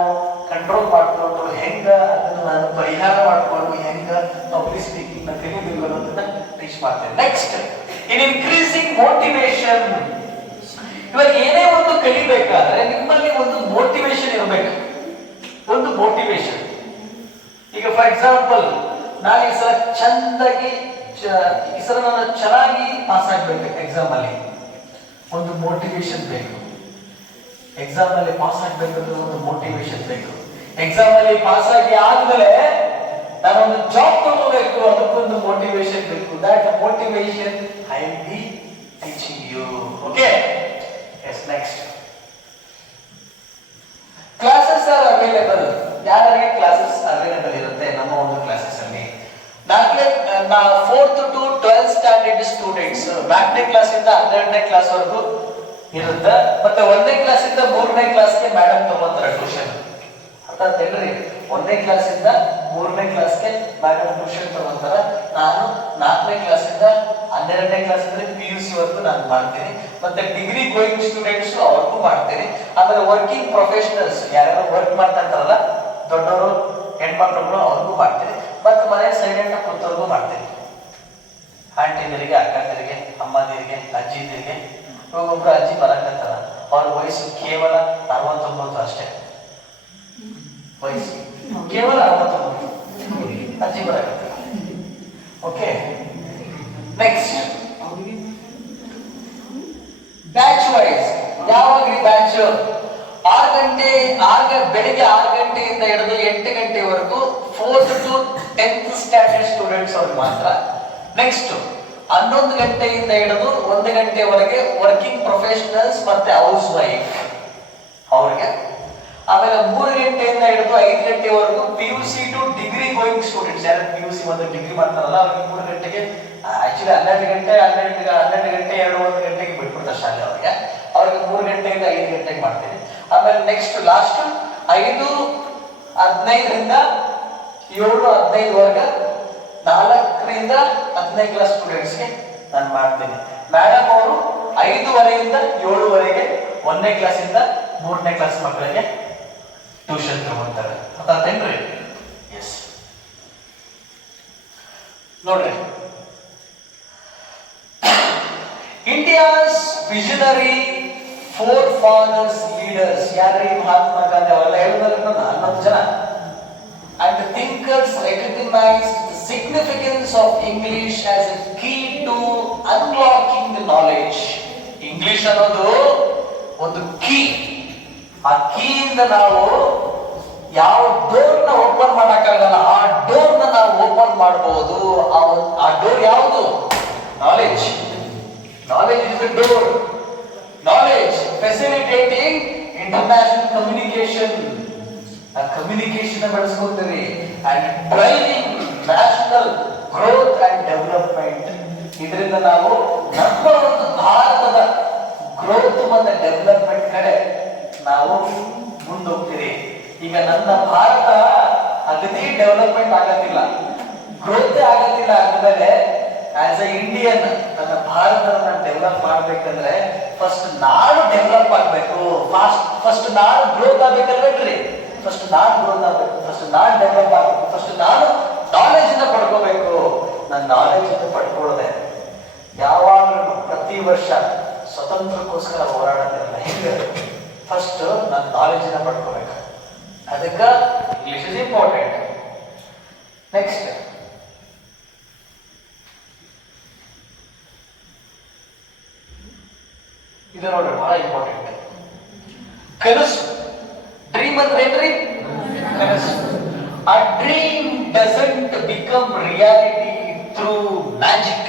ಕಂಟ್ರೋಲ್ ಮಾಡ್ಕೊಂಡು, ಹೆಂಗ ಅದನ್ನ ನಾನು ಪರಿಹಾರ ಮಾಡ್ಕೊಂಡು, ಹೆಂಗ ಪಬ್ಲಿಕ್ ಸ್ಪೀಕಿಂಗ್ ನ ಕಲಿಬೇಕು ಅನ್ನೋದನ್ನ ಟೀಚ್ ಮಾಡ್ತೇನೆ. ನೆಕ್ಸ್ಟ್, ಇನ್ ಇನ್ಕ್ರೀಸಿಂಗ್ ಮೋಟಿವೇಶನ್. ಇವಾಗ ಏನೇ ಒಂದು ಕಲಿಬೇಕಾದ್ರೆ ನಿಮ್ಮಲ್ಲಿ ಒಂದು ಮೋಟಿವೇಶನ್ ಇರಬೇಕು, ಒಂದು ಮೋಟಿವೇಶನ್. ಈಗ ಫಾರ್ ಎಕ್ಸಾಂಪಲ್ ನಾನು ಈ ಸಲ ಚಂದಾಗಿ ಈ ಸಲ ನಾನು ಚೆನ್ನಾಗಿ ಪಾಸ್ ಆಗ್ಬೇಕು ಎಕ್ಸಾಮ್ ಅಲ್ಲಿ, ಒಂದು ಮೋಟಿವೇಶನ್ ಬೇಕು. ಎಕ್ಸಾಮ್ ಅಲ್ಲಿ ಪಾಸ್ ಆಗ್ಬೇಕಂದ್ರೆ ಒಂದು ಮೋಟಿವೇಶನ್ ಬೇಕು. ಎಕ್ಸಾಮ್ ಅಲ್ಲಿ ಪಾಸ್ ಆಗಿ ಆದ್ಮೇಲೆ ನಾನೊಂದು ಜಾಬ್ ತಗೋಬೇಕು, ಅದಕ್ಕೊಂದು ಮೋಟಿವೇಶನ್ ಬೇಕು. That motivation I will be teaching you. Okay, yes. Next, classes are available. ಯಾರಿಗೆ ಕ್ಲಾಸಸ್ ಅವೈಲೇಬಲ್ ಇರುತ್ತೆ ನಮ್ಮ ಒಂದು ಕ್ಲಾಸಸ್ ಅಲ್ಲಿ? 4th to 12th standard students 4ನೇ ಕ್ಲಾಸ್ ಇಂದ 12ನೇ ಕ್ಲಾಸ್ ವರೆಗೂ ಇರುತ್ತೆ. ಮತ್ತೆ 1ನೇ ಕ್ಲಾಸ್ ಇಂದ 3ನೇ ಕ್ಲಾಸ್ಗೆ ಮೇಡಮ್ ತಗೊಂತಾರೆ ಟ್ಯೂಷನ್. ಅರ್ಥ ಆಯ್ತೇನ್ರಿ? 1ನೇ ಕ್ಲಾಸ್ ಇಂದ 3ನೇ ಕ್ಲಾಸ್ಗೆ ಮೇಡಮ್ ಟ್ಯೂಷನ್ ತಗೊಂತಾರ. ನಾನು 4ನೇ ಕ್ಲಾಸ್ ಇಂದ 12ನೇ ಕ್ಲಾಸ್ ಅಂದ್ರೆ PUC ವರೆಗೂ ನಾನು ಮಾಡ್ತೀನಿ. ಮತ್ತೆ ಡಿಗ್ರಿ ಗೋಯಿಂಗ್ ಸ್ಟೂಡೆಂಟ್ಸ್ ಅವ್ರಿಗೂ ಮಾಡ್ತೀನಿ. ಆಮೇಲೆ ವರ್ಕಿಂಗ್ ಪ್ರೊಫೆಷನಲ್ಸ್ ಯಾರ್ಯಾರು ವರ್ಕ್ ಮಾಡ್ತಾ ಇರ್ತಾರಲ್ಲ, ದೊಡ್ಡವರು ಹೆಣ್ಮಕ್ಳುಗಳು ಅವ್ರಿಗೂ ಮಾಡ್ತೀನಿ. ಮತ್ತೆ ಮನೆ ಸೈಲೆಂಟ್ ಕೂತವ್ರಿಗೂ ಮಾಡ್ತೀನಿ. ಆಂಟಿದಿರಿಗೆ, ಅಕ್ಕಂದಿರಿಗೆ, ಅಮ್ಮದಿರಿಗೆ, ಅಜ್ಜಿದಿರಿಗೆ. ಒಬ್ಬೊಬ್ರು ಅಜ್ಜಿ ಬರಕತ್ತಾರ, ಅವ್ರ ವಯಸ್ಸು ಕೇವಲ 69 ಅಷ್ಟೇ. ವಯಸ್ಸು ಕೇವಲ 69, ಅಜ್ಜಿ ಬರಕತ್ತಾರ. Okay, next, batch wise. ಯಾವಾಗ ಬ್ಯಾಚ್? 6 ಗಂಟೆ ಬೆಳಿಗ್ಗೆ 6 ಗಂಟೆಯಿಂದ ಹಿಡಿದು 8 ಗಂಟೆವರೆಗೂ 4th to 10th standard students ಅವ್ರಿಗೆ ಮಾತ್ರ. ನೆಕ್ಸ್ಟ್ 11 ಗಂಟೆಯಿಂದ ಹಿಡಿದು 1 ಗಂಟೆವರೆಗೆ ವರ್ಕಿಂಗ್ ಪ್ರೊಫೆಷನಲ್ಸ್ ಮತ್ತೆ ಹೌಸ್ ವೈಫ್ ಅವ್ರಿಗೆ. ಆಮೇಲೆ 3 ಗಂಟೆಯಿಂದ ಹಿಡಿದು 5 ಗಂಟೆವರೆಗೂ PUC to degree going students. ಯಾರು PUC ಮತ್ತು ಡಿಗ್ರಿ ಮಾಡ್ತಾರಲ್ಲ ಅವ್ರಿಗೆ 3 ಗಂಟೆಗೆ, ಆಕ್ಚುಲಿ 12 ಗಂಟೆ 1 ಗಂಟೆಗೆ ಬಿಟ್ಬಿಡ್ತಾರೆ ಶಾಲೆ ಅವ್ರಿಗೆ. 3 ಗಂಟೆಯಿಂದ 5 ಗಂಟೆಗೆ ಮಾಡ್ತೀನಿ. ಆಮೇಲೆ ನೆಕ್ಸ್ಟ್ ಲಾಸ್ಟ್ 5:15ರಿಂದ 7:15ವರೆಗೆ 4ರಿಂದ 10ನೇ ಕ್ಲಾಸ್ ಸ್ಟೂಡೆಂಟ್ಸ್ಗೆ ನಾನು ಮಾಡ್ತೀನಿ. ಮೇಡಮ್ ಅವರು 5:15ರಿಂದ 7:00ವರೆಗೆ 1ನೇ ಕ್ಲಾಸಿಂದ 3ನೇ ಕ್ಲಾಸ್ ಮಕ್ಕಳಿಗೆ ಟ್ಯೂಷನ್ ತಗೊಂತಾರೆ. ಅರ್ಥಾತೇನ್ರಿ? ಎಸ್. ನೋಡ್ರಿ, India's visionary forefathers leaders ಯಾರ್ರಿ? ಮಹಾತ್ಮ ಗಾಂಧಿ ಅವರೆಲ್ಲ ಹೇಳಿದ್ರೆ 11 ಜನ. And the thinkers recognized the significance of English as a key to unlocking the knowledge. English ಅನ್ನೋದು ಒಂದು ಕೀ. ಆ ಕೀಯಿಂದ ನಾವು ಯಾವ ಡೋರ್ನ ಓಪನ್ ಮಾಡಕ್ಕಾಗಲ್ಲ, ಆ ಡೋರ್ನ ನಾವು ಓಪನ್ ಮಾಡಬಹುದು. ಆ ಡೋರ್ ಯಾವುದು? Knowledge. Knowledge is the door. Knowledge facilitating international communication. ಆ ಕಮ್ಯುನಿಕೇಶನ್ ಬೆಳೆಸ್ಕೊತೀವಿ. And driving national growth and development. ಇದರಿಂದ ನಾವು ನಮ್ಮ ಒಂದು ಭಾರತದ ಗ್ರೋತ್ ಮತ್ತು ಡೆವಲಪ್ಮೆಂಟ್ ಕಡೆ ನಾವು ಮುಂದೋಗ್ತೀವಿ. ಈಗ ನನ್ನ ಭಾರತ ಅಗದಿ ಡೆವಲಪ್ಮೆಂಟ್ ಆಗತ್ತಿಲ್ಲ, ಗ್ರೋತ್ ಆಗತ್ತಿಲ್ಲ. ಆದ್ಮೇಲೆ ಆಸ್ ಎ ಇಂಡಿಯನ್ ನನ್ನ ಭಾರತನ ಡೆವಲಪ್ ಮಾಡ್ಬೇಕಂದ್ರೆ ಫಸ್ಟ್ ನಾನು ಡೆವಲಪ್ ಆಗ್ಬೇಕು. ಫಸ್ಟ್ ನಾನು ಗ್ರೋತ್ ಆಗ್ಬೇಕಲ್ಬೇಕ್ರಿ? ಫಸ್ಟ್ ನಾನು ಗ್ರೋತ್ ಆಗ್ಬೇಕು, ಫಸ್ಟ್ ನಾನು ಡೆವಲಪ್ ಆಗ್ಬೇಕು, ಫಸ್ಟ್ ನಾನು ನಾಲೆಜ್ ಅನ್ನ ಪಡ್ಕೋಬೇಕು. ನನ್ನ ನಾಲೆಜ್ ಅನ್ನು ಪಡ್ಕೊಳ್ಳದೆ ಯಾವಾಗಲೂ ಪ್ರತಿ ವರ್ಷ ಸ್ವತಂತ್ರಕ್ಕೋಸ್ಕರ ಹೋರಾಡೋದಿಲ್ಲ. ಹಿಂಗೆ ಫಸ್ಟ್ ನನ್ನ ನಾಲೆಜ್ ಅನ್ನ ಪಡ್ಕೋಬೇಕು. ಅದಕ್ಕೆ ಇಂಗ್ಲಿಷ್ ಇಸ್ ಇಂಪಾರ್ಟೆಂಟ್. ನೆಕ್ಸ್ಟ್, ಇದು ನೋಡ್ರಿ ಬಹಳ ಇಂಪಾರ್ಟೆಂಟ್. ಕನಸು. ಡ್ರೀಮ್ ಅಂದ್ರೆ ಏನ್ರಿ? ಕನಸು. ಆ dream doesn't become reality through magic.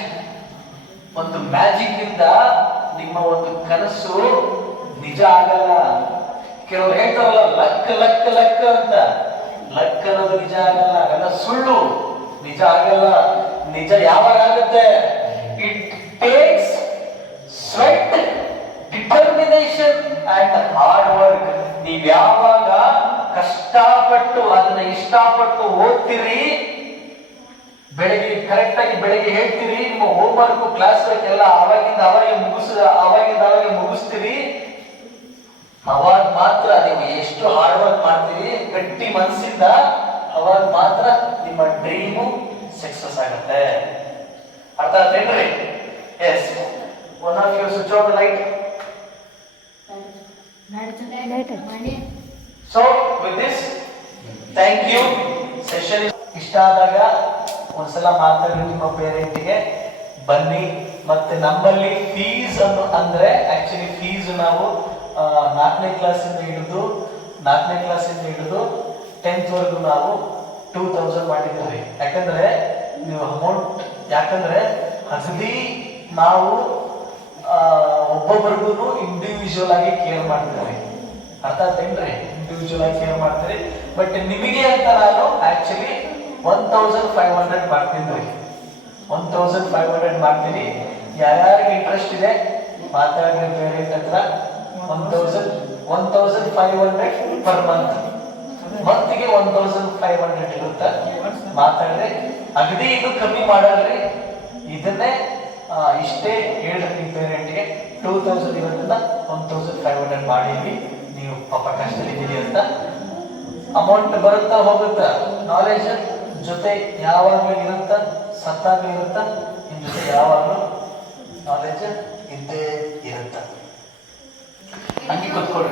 ಒಂದು ಮ್ಯಾಜಿಕ್ ಇಂದ ನಿಮ್ಮ ಒಂದು ಕನಸು ನಿಜ ಆಗಲ್ಲ. ಕೆಲವರು ಹೇಳ್ತಾರಲ್ಲ ಲಕ್ ಲಕ್ ಲಕ್ ಅಂತ. ಲಕ್ ಅನ್ನೋದು ನಿಜ ಆಗಲ್ಲ, ಅದೆಲ್ಲ ಸುಳ್ಳು. ನಿಜ ಆಗಲ್ಲ. ನಿಜ ಯಾವಾಗ ಆಗುತ್ತೆ? It takes sweat, determination and hard work. ನೀವ್ ಯಾವಾಗ ಕಷ್ಟಪಟ್ಟು ಅದನ್ನ ಇಷ್ಟಪಟ್ಟು ಓದ್ತೀರಿ, ಬೆಳಿಗ್ಗೆ ಕರೆಕ್ಟ್ ಆಗಿ ಬೆಳಿಗ್ಗೆ ಹೇಳ್ತೀರಿ, ನಿಮ್ಮ ಹೋಮ್ ವರ್ಕ್ ಕ್ಲಾಸ್ ವರ್ಕ್ ಎಲ್ಲ ಅವಾಗಿಂದ ಅವಾಗೆ ಮುಗಿಸ್ತೀರಿ, ಅವಾಗ ಮಾತ್ರ ನೀವು ಎಷ್ಟು ಹಾರ್ಡ್ ವರ್ಕ್ ಮಾಡ್ತೀರಿ ಗಟ್ಟಿ ಮನಸ್ಸಿಂದ, ಅವಾಗ ಮಾತ್ರ ನಿಮ್ಮ ಡ್ರೀಮು ಸಕ್ಸಸ್ ಆಗುತ್ತೆ. ಅರ್ಥ ಆಯ್ತೇನ್ರಿ? Yes one of you switch on the light. So with this thank you. Session ಇಷ್ಟ ಆದಾಗ ಒಂದ್ಸಲ ಮಾತಾಡಿ ನಿಮ್ಮ ಪೇರೆಂಟ್ಗೆ ಬನ್ನಿ. ಮತ್ತೆ ನಮ್ಮಲ್ಲಿ ಫೀಸ್ ಅಂದ್ರೆ ಆಕ್ಚುಲಿ ಫೀಸ್ ನಾವು 4ನೇ ಕ್ಲಾಸಿಂದ ಹಿಡಿದು 10th ವರೆಗೂ ನಾವು 2000 ಮಾಡಿದ್ವಿ. ಯಾಕಂದ್ರೆ ನೀವು ಅಮೌಂಟ್ ಅಗದಿ ನಾವು ಒಬ್ಬೊಬ್ಬರಿಗೂ ಇಂಡಿವಿಜುವಲ್ ಆಗಿ ಕೇರ್ ಮಾಡ್ತೀವಿ. ಅರ್ಥ ಆಯ್ತೇನ್ರಿ? ಇಂಡಿವಿಜುವಲ್ ಆಗಿ ಕೇರ್ ಮಾಡ್ತೀರಿ. ಬಟ್ ನಿಮಗೆ ಅಂತ ನಾನು ಆಕ್ಚುಲಿ 1500 ಮಾಡ್ತೀನಿ. 1500 ಮಾಡ್ತೀನಿ. ಯಾರ್ಯಾರಿಗೆ ಇಂಟ್ರೆಸ್ಟ್ ಇದೆ ಮಾತಾಡಿ ಪೇರೆಂಟ್ ಹತ್ರ. 1500 ಪರ್ ಮಂತ್ಗೆ 1500 ಇರುತ್ತೆ. ಮಾತಾಡ್ರಿ. ಅಗದಿ ಇದು ಕಮ್ಮಿ ಮಾಡಲ್ರಿ. ಇದನ್ನೇ ಇಷ್ಟೇ ಹೇಳ್ರಿ ನಿಮ್ಮ ಪೇರೆಂಟ್ಗೆ. 2000 ಇವತ್ತಿಂದ 1500 ಮಾಡೀವಿ. ನೀವು ಪಾಪ ಕಷ್ಟದಲ್ಲಿದ್ದೀರಿ ಅಂತ. ಅಮೌಂಟ್ ಬರುತ್ತಾ ಹೋಗುತ್ತಾ, ನಾಲೆಜ್ ಜೊತೆ ಯಾವಾಗಲೂ ಇರುತ್ತಾ, ಸತ್ತಾಗಲೂ ಇರುತ್ತಾ, ನಿಮ್ ಜೊತೆ ಯಾವಾಗಲೂ ನಾಲೆಜ್ ಇದ್ದೇ ಇರುತ್ತ. ಹಂಗೆ ಕೂತ್ಕೊಳ್ಳಿ.